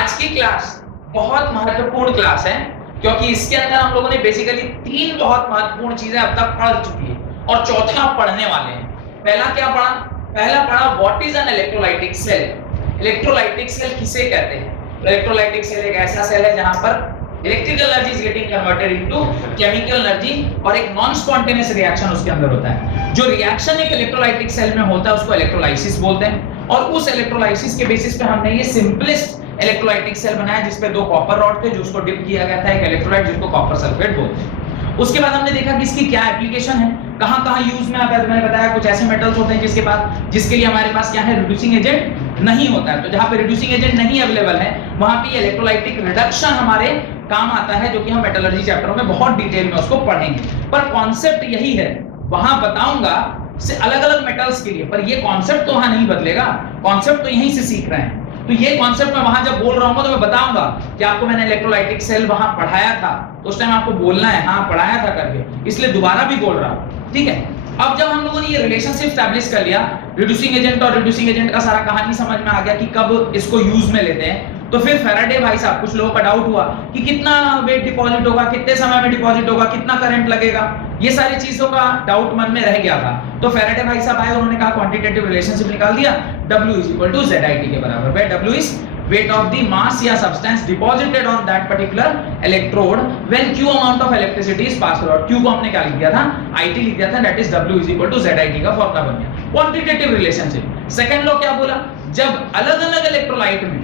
आज की क्लास बहुत महत्वपूर्ण क्लास है क्योंकि इसके अंदर हम लोगों ने बेसिकली 3 बहुत महत्वपूर्ण चीजें अब तक पढ़ चुकी है और चौथा पढ़ने वाले हैं. पहला क्या पढ़ा, पहला पढ़ा what is an electrolytic cell. Electrolytic cell किसे कहते हैं. इलेक्ट्रोलाइटिक सेल एक ऐसा सेल है जहां पर electrical energy is getting converted into chemical energy, और एक नॉन स्पॉन्टेनियस रिएक्शन उसके अंदर होता है। जो रिएक्शन एक इलेक्ट्रोलाइटिक सेल में होता है उसको इलेक्ट्रोलाइसिस बोलते हैं, और उस इलेक्ट्रोलाइसिस के बेसिस पे हमने ये सिंपलेस्ट इलेक्ट्रोलाइटिक सेल बनाया जिसपे दो कॉपर रॉड थे जो उसको डिप किया गया था एक इलेक्ट्रोलाइट जिसको कॉपर सल्फेट बोलते हैं। उसके बाद हमने देखा कि इसकी क्या एप्लीकेशन है, कहां-कहां यूज में आता है। तो मैंने बताया कुछ ऐसे मेटल्स होते हैं जिसके लिए हमारे पास क्या है, रिड्यूसिंग एजेंट नहीं होता है। तो जहां पे रिड्यूसिंग एजेंट नहीं अवेलेबल है वहां पे इलेक्ट्रोलाइटिक रिडक्शन हमारे काम आता है, जो कि हम मेटलर्जी चैप्टर में बहुत डिटेल में उसको पढ़ेंगे। पर कॉन्सेप्ट यही है, वहां बताऊंगा से अलग-अलग मेटल्स के लिए, पर ये कॉन्सेप्ट तो वहां नहीं बदलेगा, कॉन्सेप्ट तो यहीं से सीख रहे हैं। तो ये कॉन्सेप्ट मैं वहां जब बोल रहा हूं तो मैं बताऊंगा कि आपको मैंने इलेक्ट्रोलाइटिक सेल वहां पढ़ाया था, तो उस टाइम आपको बोलना है हाँ पढ़ाया था करके, इसलिए दोबारा भी बोल रहा हूं, ठीक है। अब जब हम लोगों ने ये रिलेशनशिप एस्टैब्लिश कर लिया, रिड्यूसिंग एजेंट और रिड्यूसिंग एजेंट का सारा कहानी समझ में आ गया कि कब इसको यूज में लेते हैं, तो फिर फैराडे भाई साहब, कुछ लोगों का डाउट हुआ कि कितना वेट डिपॉजिट होगा, कितने समय में डिपॉजिट होगा, कितना करंट लगेगा, ये सारी चीजों का डाउट मन में रह गया था। तो फैराडे भाई साहब आए, उन्होंने कहा क्वांटिटेटिव रिलेशनशिप निकाल दिया, W = ZIT के बराबर, where W is weight of the mass या substance deposited on that particular electrode when Q amount of electricity is passed through। Q को हमने क्या लिख दिया था, IT लिख दिया था, that is W = ZIT का फॉर्मूला बन गया, क्वांटिटेटिव रिलेशनशिप। सेकंड लॉ क्या बोला, जब अलग-अलग इलेक्ट्रोलाइट में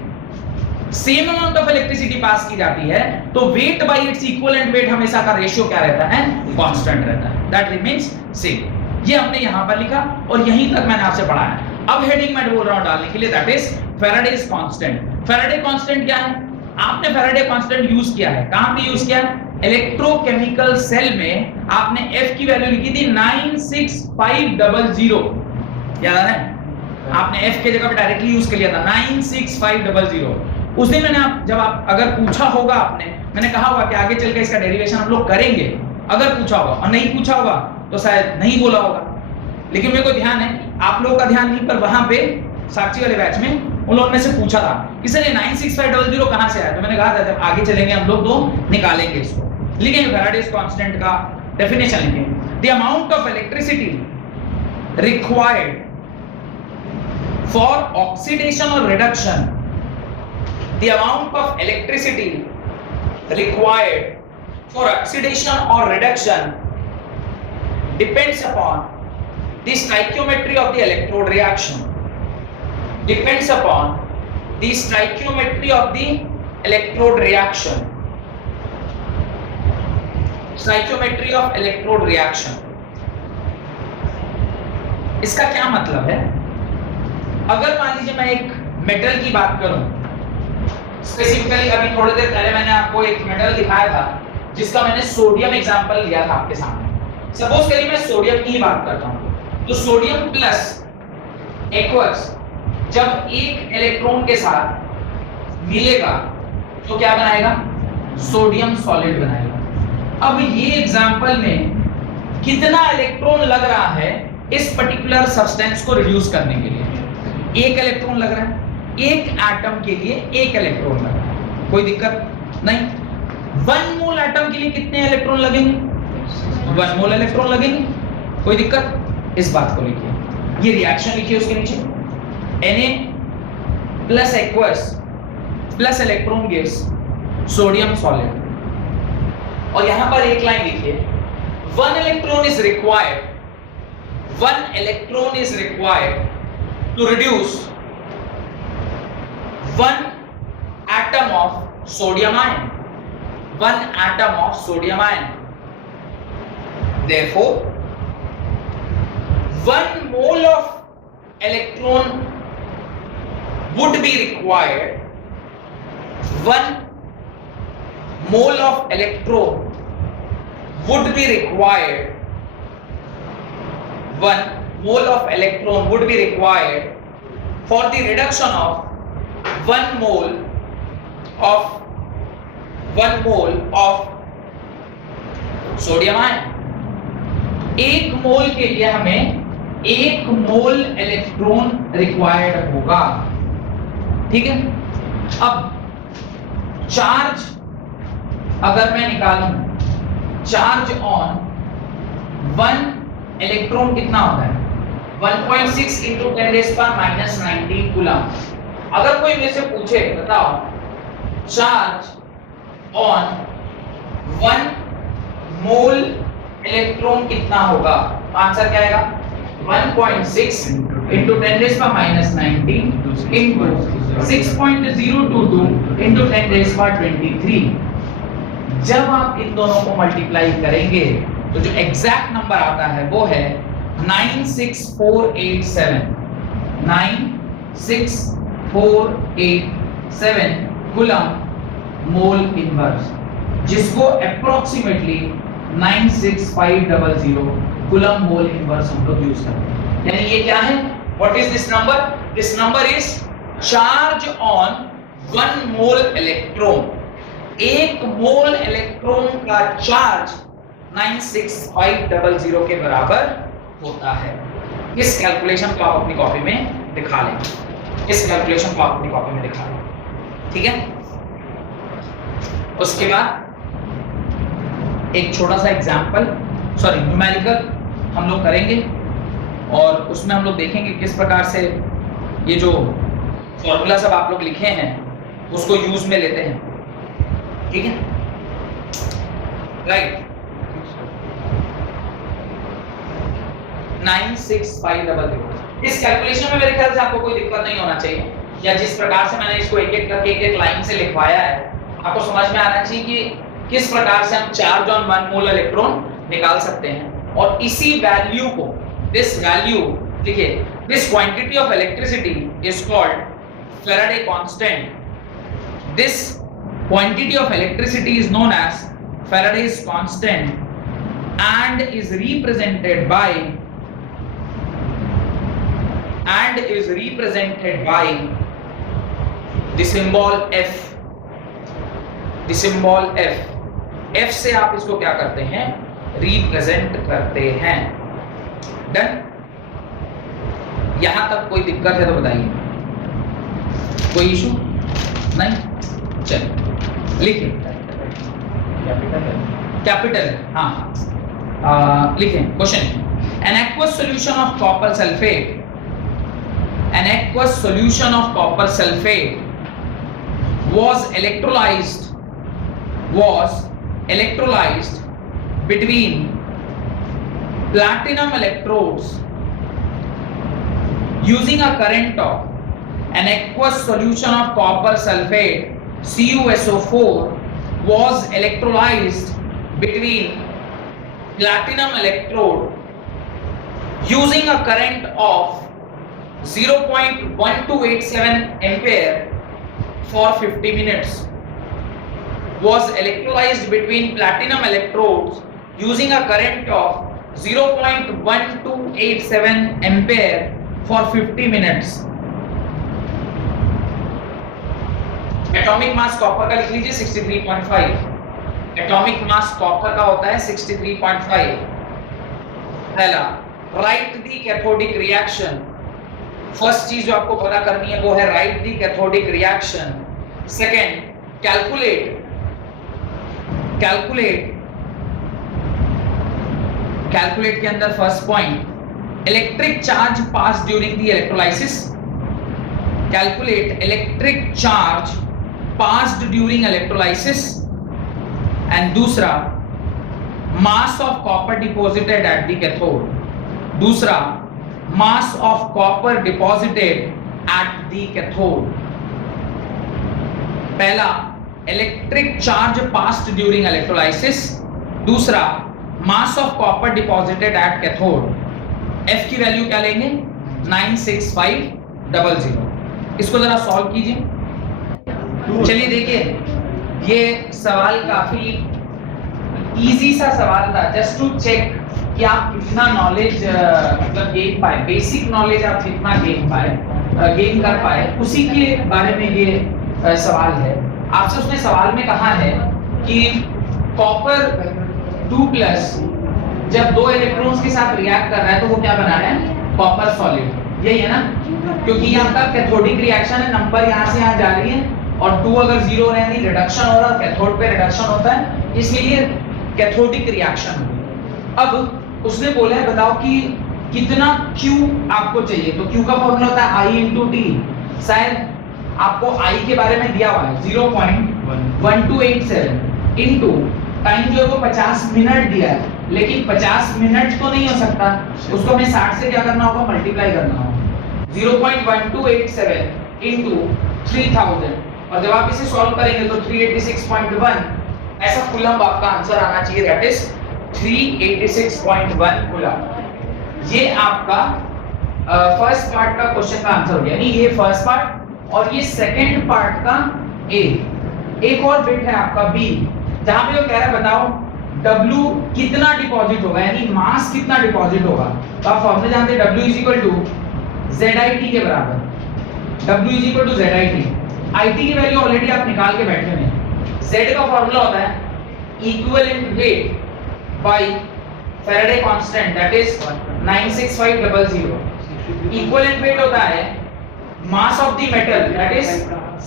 सेम अमाउंट ऑफ इलेक्ट्रिसिटी पास की जाती है तो wait by its equivalent wait हमेशा का रेशियो क्या रहता है, कांस्टेंट रहता है, दैट रिमेंस सेम। ये हमने यहां पर लिखा और यहीं तक मैंने आपसे पढ़ाया। अब हेडिंग मैं बोल रहा हूं डालने के लिए, that is Faraday's constant. Faraday constant क्या है, आपने फैराडे कांस्टेंट यूज किया है, कहां पे यूज किया है, इलेक्ट्रोकेमिकल सेल में आपने F की वैल्यू लिखी थी 96500, याद आ रहा है, आपने F के जगह पे डायरेक्टली यूज कर लिया था 96500। उस दिन मैंने जब आप अगर पूछा होगा आपने, मैंने कहा होगा कि आगे चल के इसका डेरिवेशन हम लोग करेंगे, अगर पूछा होगा, और नहीं पूछा होगा तो शायद नहीं बोला होगा, लेकिन मेरे को ध्यान है, आप लोगों का ध्यान नहीं, पर वहां पे साक्षी वाले बैच में उन लोगों ने से पूछा था कि सर ये 96500 कहां से आया, तो मैंने कहा था जब आगे चलेंगे हम लोग तो निकालेंगे इसको। लिखेंगे फैराडेज कांस्टेंट का डेफिनेशन लिखेंगे, the amount of electricity required for oxidation और reduction, the amount of electricity required for oxidation or reduction depends upon the stoichiometry of the electrode reaction, depends upon the stoichiometry of the electrode reaction, stoichiometry of electrode reaction। इसका क्या मतलब है, अगर मान लीजिए मैं एक मेटल की बात करूं, स्पेसिफिकली अभी थोड़ी देर पहले मैंने आपको एक मेटल दिखाया था जिसका मैंने सोडियम एग्जांपल लिया था आपके सामने। सपोज करिए मैं सोडियम की ही बात करता हूं, तो सोडियम प्लस एक्वस जब एक इलेक्ट्रॉन के साथ मिलेगा तो क्या बनाएगा, सोडियम सॉलिड बनाएगा। अब ये एग्जांपल में कितना इलेक्ट्रॉन लग रहा है इस पर्टिकुलर सब्सटेंस को रिड्यूस करने के लिए, एक इलेक्ट्रॉन लग रहा है, एक एटम के लिए एक इलेक्ट्रॉन लगा, कोई दिक्कत नहीं। 1 मोल एटम के लिए कितने इलेक्ट्रॉन लगेंगे, 1 मोल इलेक्ट्रॉन लगेंगे, कोई दिक्कत, इस बात को लिखिए, ये रिएक्शन लिखिए उसके नीचे, Na plus aqueous plus electron gives sodium solid. और यहां पर एक लाइन लिखिए, 1 electron is required, 1 electron is required to reduce 1 atom of sodium ion, 1 atom of sodium ion। Therefore 1 mole of electron would be required, 1 mole of electron would be required, 1 mole of electron would be required for the reduction of 1 mole of sodium ion. 1 मोल के लिए हमें 1 मोल electron required होगा, ठीक है। अब charge अगर मैं निकालूं, चार्ज ऑन 1 इलेक्ट्रॉन कितना होता है, 1.6 × 10⁻⁻⁹ कूलम। अगर कोई मेरे से पूछे बताओ चार्ज ऑन 1 मोल इलेक्ट्रॉन कितना होगा? आंसर क्या आएगा? 1.6 into 10 raised by minus 19 into 6.022 into 10 raised by 23। जब आप इन दोनों को मल्टीप्लाई करेंगे तो जो एग्जैक्ट नंबर आता है वो है 96487 96487 कूलम मोल इनवर्स, जिसको अप्रोक्सीमेटली 96500 कूलम मोल इनवर्स हम लोग यूज करते हैं। यानी ये क्या है? What is this number? This number is charge on 1 mole electron. 1 mole electron का चार्ज 96500 के बराबर होता है। इस कैलकुलेशन को आप अपनी कॉपी में दिखा लें। इस कैलकुलेशन को आप अपनी कॉपी में दिखा लें, ठीक है? उसके बाद एक छोटा सा एग्जांपल, सॉरी न्यूमेरिकल हम लोग करेंगे और उसमें हम लोग देखेंगे किस प्रकार से ये जो फॉर्मूला सब आप लोग लिखे हैं उसको यूज में लेते हैं, ठीक है? राइट 96500। इस कैलकुलेशन में मेरे ख्याल से आपको कोई दिक्कत नहीं होना चाहिए, या जिस प्रकार से मैंने इसको एक एक करके एक लाइन से लिखवाया है आपको समझ में आना चाहिए कि किस प्रकार से हम चार्ज ऑन 1 मोल इलेक्ट्रॉन निकाल सकते हैं। और इसी वैल्यू को, दिस वैल्यू देखिए, this quantity of electricity is called Faraday constant. This quantity of electricity is known as Faraday's constant and is represented by the symbol F। the symbol F। F से आप इसको क्या करते हैं? Represent करते हैं। Done? यहां तक कोई दिक्कत है तो बताइए, कोई इशू नहीं? चलिए लिखें, कैपिटल हाँ लिखें। Question, an aqueous solution of copper sulfate was electrolyzed between platinum electrodes using a current of an aqueous solution of copper sulfate CuSO4 was electrolyzed between platinum electrode using a current of 0.1287 ampere for 50 minutes। was electrolyzed between platinum electrodes using a current of 0.1287 ampere for 50 minutes। Atomic mass copper का लिख लीजिए 63.5। Atomic mass copper का होता है 63.5। पहला, right the cathodic reaction. First चीज जो आपको पता करनी है वो है right the cathodic reaction. Second, calculate के अंदर first point, electric charge pass during the electrolysis. Calculate electric charge passed during electrolysis। and दूसरा, mass of copper deposited at the cathode। दूसरा, mass of copper deposited at the cathode। पहला, electric charge passed during electrolysis। दूसरा, mass of copper deposited at cathode। F की value क्या लेंगे? 96500। इसको जरा solve कीजिए। चलिए देखिए, ये सवाल काफी इजी सा सवाल था, जस्ट टू चेक कि आप कितना नॉलेज मतलब गेन पाए, बेसिक नॉलेज आप कितना गेन कर पाए, उसी के बारे में ये सवाल है। आपसे उसने सवाल में कहा है कि कॉपर 2+ जब 2 इलेक्ट्रॉन्स के साथ रिएक्ट कर रहा है तो वो क्या बना रहा है? Copper solid. यही है ना? क्योंकि यहाँ का कैथोडिक रिएक्शन है, नंबर यहाँ से यहाँ जा रही है और 2 अगर 0 रहती रिडक्शन हो रहा है, कैथोड पे रिडक्शन होता है, इसलिए कैथोडिक रिएक्शन हुई। अब उसने बोला है बताओ कि कितना Q आपको चाहिए, तो Q का फॉर्मूला होता है I × T। शायद आपको I के बारे में दिया हुआ है 0.1287 इनटू टाइम जो है वो 50 मिनट दिया है, लेकिन 50 मिनट तो नहीं हो सकता, उसको हमें 60 से क्या करना होगा, मल्टीप्लाई करना होगा। 0.1287 इनटू 3000, और जब आप इसे सॉल्व करेंगे तो 386.1 ऐसा कूलम आपका आंसर आना चाहिए, दैट इज 386.1 कूलम। ये आपका फर्स्ट पार्ट का क्वेश्चन का आंसर हो गया, यानी ये फर्स्ट पार्ट और ये सेकंड पार्ट का ए। एक और बिट है आपका बी, जहां पे वो कह रहा है बताओ W कितना डिपॉजिट होगा, यानी मास कितना डिपॉजिट होगा। तो आप फॉर्मूला जानते हैं W is equal to ZIT के बराबर, W is equal to ZIT। IT की वैल्यू ऑलरेडी आप निकाल के बैठे हैं। Z का फॉर्मूला होता है equivalent weight by Faraday constant, that is 96500। Equivalent weight होता है mass of the metal, that is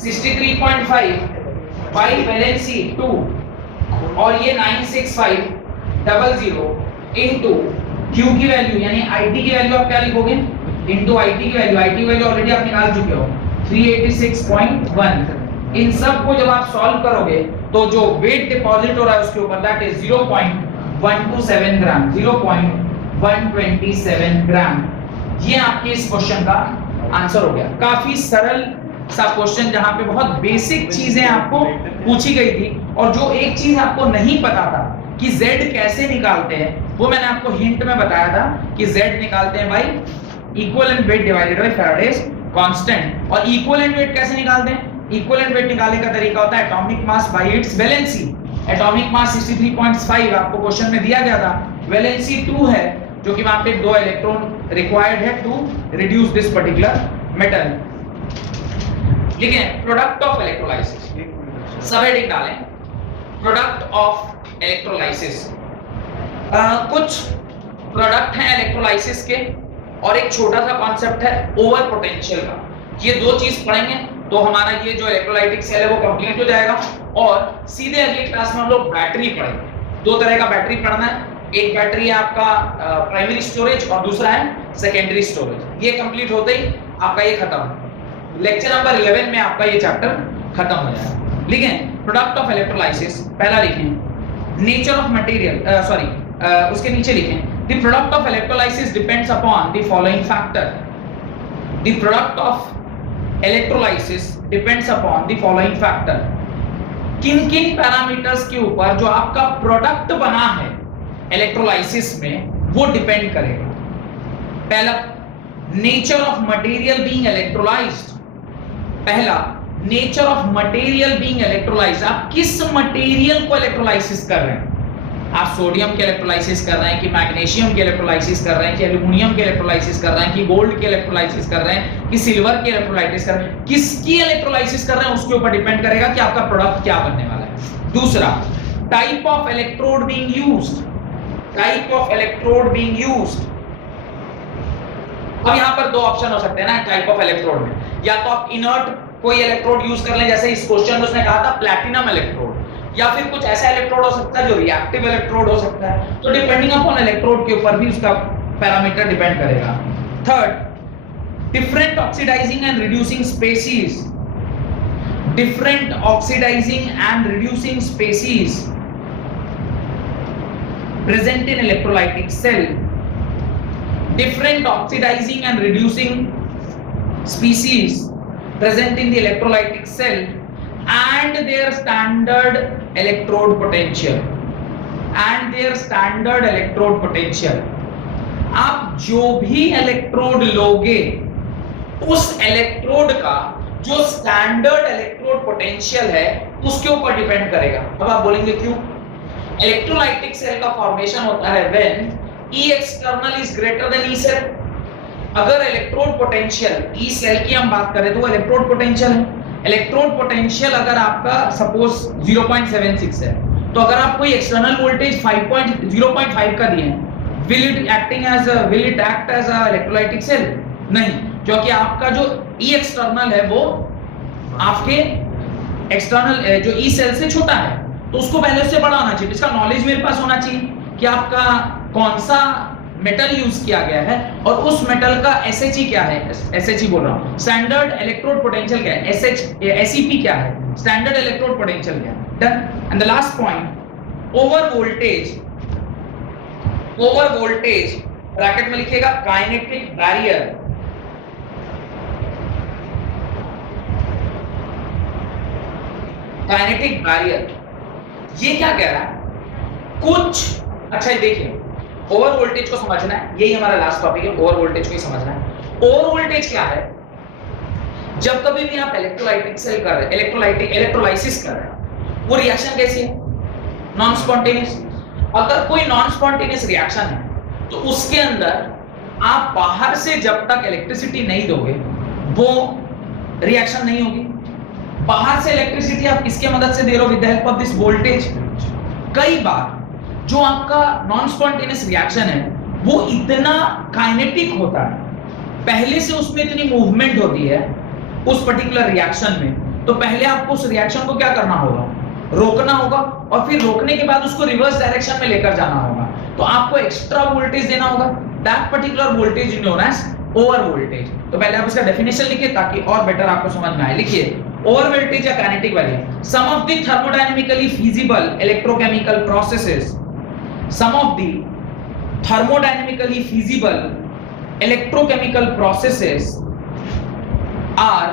63.5 bye valency 2, और ये 96500 इनटू Q की वैल्यू यानी IT की वैल्यू आप क्या लिखोगे, इनटू IT की वैल्यू, IT की वैल्यू ऑलरेडी आप निकाल चुके हो 386.1। इन सब को जब आप सॉल्व करोगे तो जो वेट डिपॉजिट हो रहा है उसके ऊपर, दैट इज 0.127 ग्राम, 0.127 ग्राम। ये आपके इस क्वेश्चन का आंसर हो गया। काफी सरल सा क्वेश्चन जहां पे बहुत बेसिक चीजें आपको पूछी गई थी, और जो एक चीज आपको नहीं पता था कि Z कैसे निकालते हैं, वो मैंने आपको हिंट में बताया था कि Z निकालते हैं भाई equivalent weight divided by Faraday's constant. और इक्विवेलेंट वेट कैसे निकालते हैं, इक्विवेलेंट वेट निकालने का तरीका होता है atomic mass by it's valency. Atomic mass 63.5 आपको क्वेश्चन में दिया गया था, वैलेंसी 2 है, जो कि वहां पे 2 इलेक्ट्रॉन रिक्वायर्ड है to reduce this particular metal. लिखें product of electrolysis, subheading डालें प्रोडक्ट ऑफ इलेक्ट्रोलाइसिस। कुछ प्रोडक्ट हैं इलेक्ट्रोलाइसिस के, और एक छोटा सा कॉन्सेप्ट है ओवर पोटेंशियल का। ये दो चीज पढ़ेंगे तो हमारा ये जो इलेक्ट्रोलाइटिक सेल है वो कंप्लीट हो जाएगा, और सीधे अगली क्लास में हम लोग बैटरी पढ़ेंगे। दो तरह का बैटरी पढ़ना है, एक बैटरी है आपका प्राइमरी स्टोरेज और दूसरा है सेकेंडरी स्टोरेज। ये कंप्लीट होते ही आपका ये खत्म, लेक्चर नंबर 11 में आपका ये चैप्टर खत्म हो जाएगा। लिखें प्रोडक्ट ऑफ इलेक्ट्रोलाइसिस, पहला लिखें नेचर ऑफ मटेरियल, उसके नीचे लिखें the product of electrolysis depends upon the following factor. The product of electrolysis depends upon the following factor. किन किन पैरामीटर्स के ऊपर जो आपका प्रोडक्ट बना है इलेक्ट्रोलाइसिस में वो डिपेंड करेगा। पहला nature of material being electrolysed, पहला nature of material being electrolysed, आप किस मटेरियल को इलेक्ट्रोलाइसिस कर रहे हैं। आप सोडियम के इलेक्ट्रोलाइसिस कर रहे हैं कि मैग्नीशियम के इलेक्ट्रोलाइसिस कर रहे हैं कि एल्युमिनियम के इलेक्ट्रोलाइसिस कर रहे हैं कि गोल्ड के इलेक्ट्रोलाइसिस कर रहे हैं कि सिल्वर के इलेक्ट्रोलाइसिस कर रहे हैं, किसकी इलेक्ट्रोलाइसिस कर रहे हैं उसके ऊपर डिपेंड करेगा कि आपका प्रोडक्ट क्या बनने वाला है। दूसरा type of electrode being used, type of electrode being used. अब यहां पर दो ऑप्शन हो सकते हैं ना टाइप ऑफ इलेक्ट्रोड में, या तो आप इनर्ट कोई इलेक्ट्रोड यूज कर लें, जैसे इस क्वेश्चन में उसने कहा था प्लैटिनम इलेक्ट्रोड, या फिर कुछ ऐसा इलेक्ट्रोड हो सकता है जो रिएक्टिव इलेक्ट्रोड हो सकता है। तो डिपेंडिंग अपॉन इलेक्ट्रोड के ऊपर भी उसका पैरामीटर डिपेंड करेगा। Third different oxidising and reducing species, different oxidising and reducing species present in electrolytic cell, different oxidizing and reducing species present in the electrolytic cell and their standard electrode potential, and their standard electrode potential। आप जो भी electrode लोगे उस electrode का जो standard electrode potential है उसके ऊपर डिपेंड करेगा। अब आप बोलेंगे क्यों? इलेक्ट्रोलाइटिक सेल का फॉर्मेशन होता है when E external is greater than E cell। अगर इलेक्ट्रोड पोटेंशियल E सेल की हम बात करें तो वो इलेक्ट्रोड पोटेंशियल है। इलेक्ट्रोड पोटेंशियल अगर आपका सपोज 0.76 है, तो अगर आप कोई एक्सटर्नल वोल्टेज 0.5 का दिए हैं, will it act as a electrolytic cell? नहीं, क्योंकि आपका जो E external है वो आपके एक्सटर्नल जो E सेल से छोटा है, तो उसको पहले उससे बड़ा होना चाहिए। इसका नॉलेज मेरे पास होना चाहिए कि आपका कौन सा मेटल यूज किया गया है और उस मेटल का SHE क्या है, SHE बोल रहा हूं, स्टैंडर्ड इलेक्ट्रोड पोटेंशियल क्या है, SEP क्या है, स्टैंडर्ड इलेक्ट्रोड पोटेंशियल क्या है। Done. And the last point, over voltage bracket में लिखिएगा काइनेटिक बैरियर, काइनेटिक बैरियर। ये क्या कह रहा है, कुछ अच्छा ये देखिए, ओवर वोल्टेज को समझना है, यही हमारा लास्ट टॉपिक है, ओवर वोल्टेज को ही समझना है। ओवर वोल्टेज क्या है, जब कभी भी आप इलेक्ट्रोलाइटिक सेल कर रहे हैं, इलेक्ट्रोलाइसिस कर रहे हैं, वो रिएक्शन कैसी है, नॉन स्पॉन्टेनियस। अगर कोई नॉन स्पॉन्टेनियस रिएक्शन है तो उसके अंदर आप बाहर से जब तक इलेक्ट्रिसिटी नहीं दोगे वो रिएक्शन नहीं होगी। बाहर से इलेक्ट्रिसिटी आप किसके मदद से दे रहे हो, with the help of this voltage. कई बार जो आपका नॉन स्पॉन्टेनियस रिएक्शन है वो इतना काइनेटिक होता है, पहले से उसमें इतनी मूवमेंट होती है उस पर्टिकुलर रिएक्शन में, तो पहले आपको उस रिएक्शन को क्या करना होगा, रोकना होगा, और फिर रोकने के बाद उसको रिवर्स डायरेक्शन में लेकर जाना होगा, तो आपको एक्स्ट्रा वोल्टेज देना होगा। That particular voltage is known as over voltage. तो पहले आप इसका डेफिनेशन लिखिए ताकि और बेटर आपको समझ में आए। लिखिए, ओवर वोल्टेज या kinetic value, some of the thermodynamically feasible electrochemical processes, some of the thermodynamically feasible electrochemical processes are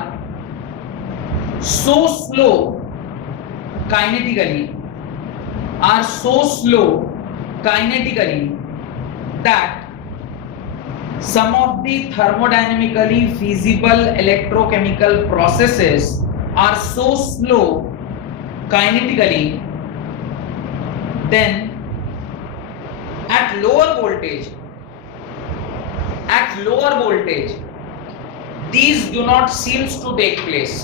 so slow kinetically that some of the thermodynamically feasible electrochemical processes are so slow kinetically, then at lower voltage these do not seems to take place,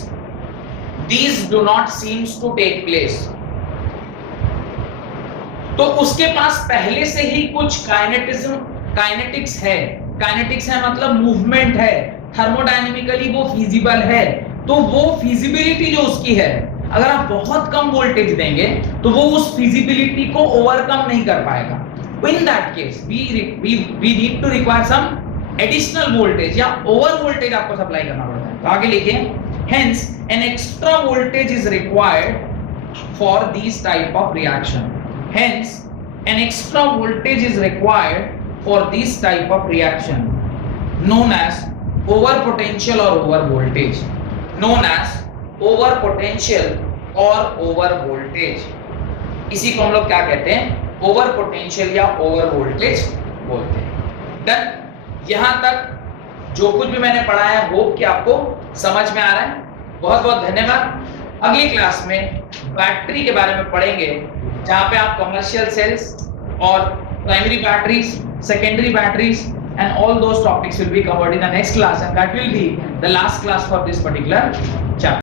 तो उसके पास पहले से ही कुछ kinetics है मतलब movement है, thermodynamically वो feasible है, तो वो फिजिबिलिटी जो उसकी है, अगर आप बहुत कम वोल्टेज देंगे तो वो उस फिजिबिलिटी को ओवरकम नहीं कर पाएगा। In that case, we need to require some additional voltage या over voltage आपको सप्लाई करना पड़ता है। तो आगे लिखिए, hence an extra voltage is required for these type of reaction. Hence an extra voltage is required for this type of reaction, known as over potential or over voltage. Known as over potential or over voltage. इसी को हम लोग क्या कहते हैं, over potential या over voltage बोलते हैं। डन। यहां तक जो कुछ भी मैंने पढ़ा है होप कि आपको समझ में आ रहा है। बहुत बहुत धन्यवाद। अगली क्लास में बैटरी के बारे में पढ़ेंगे, जहां पे आप कमर्शियल सेल्स और primary batteries, secondary batteries and all those topics will be covered in the next class, and that will be the last class for this particular chapter.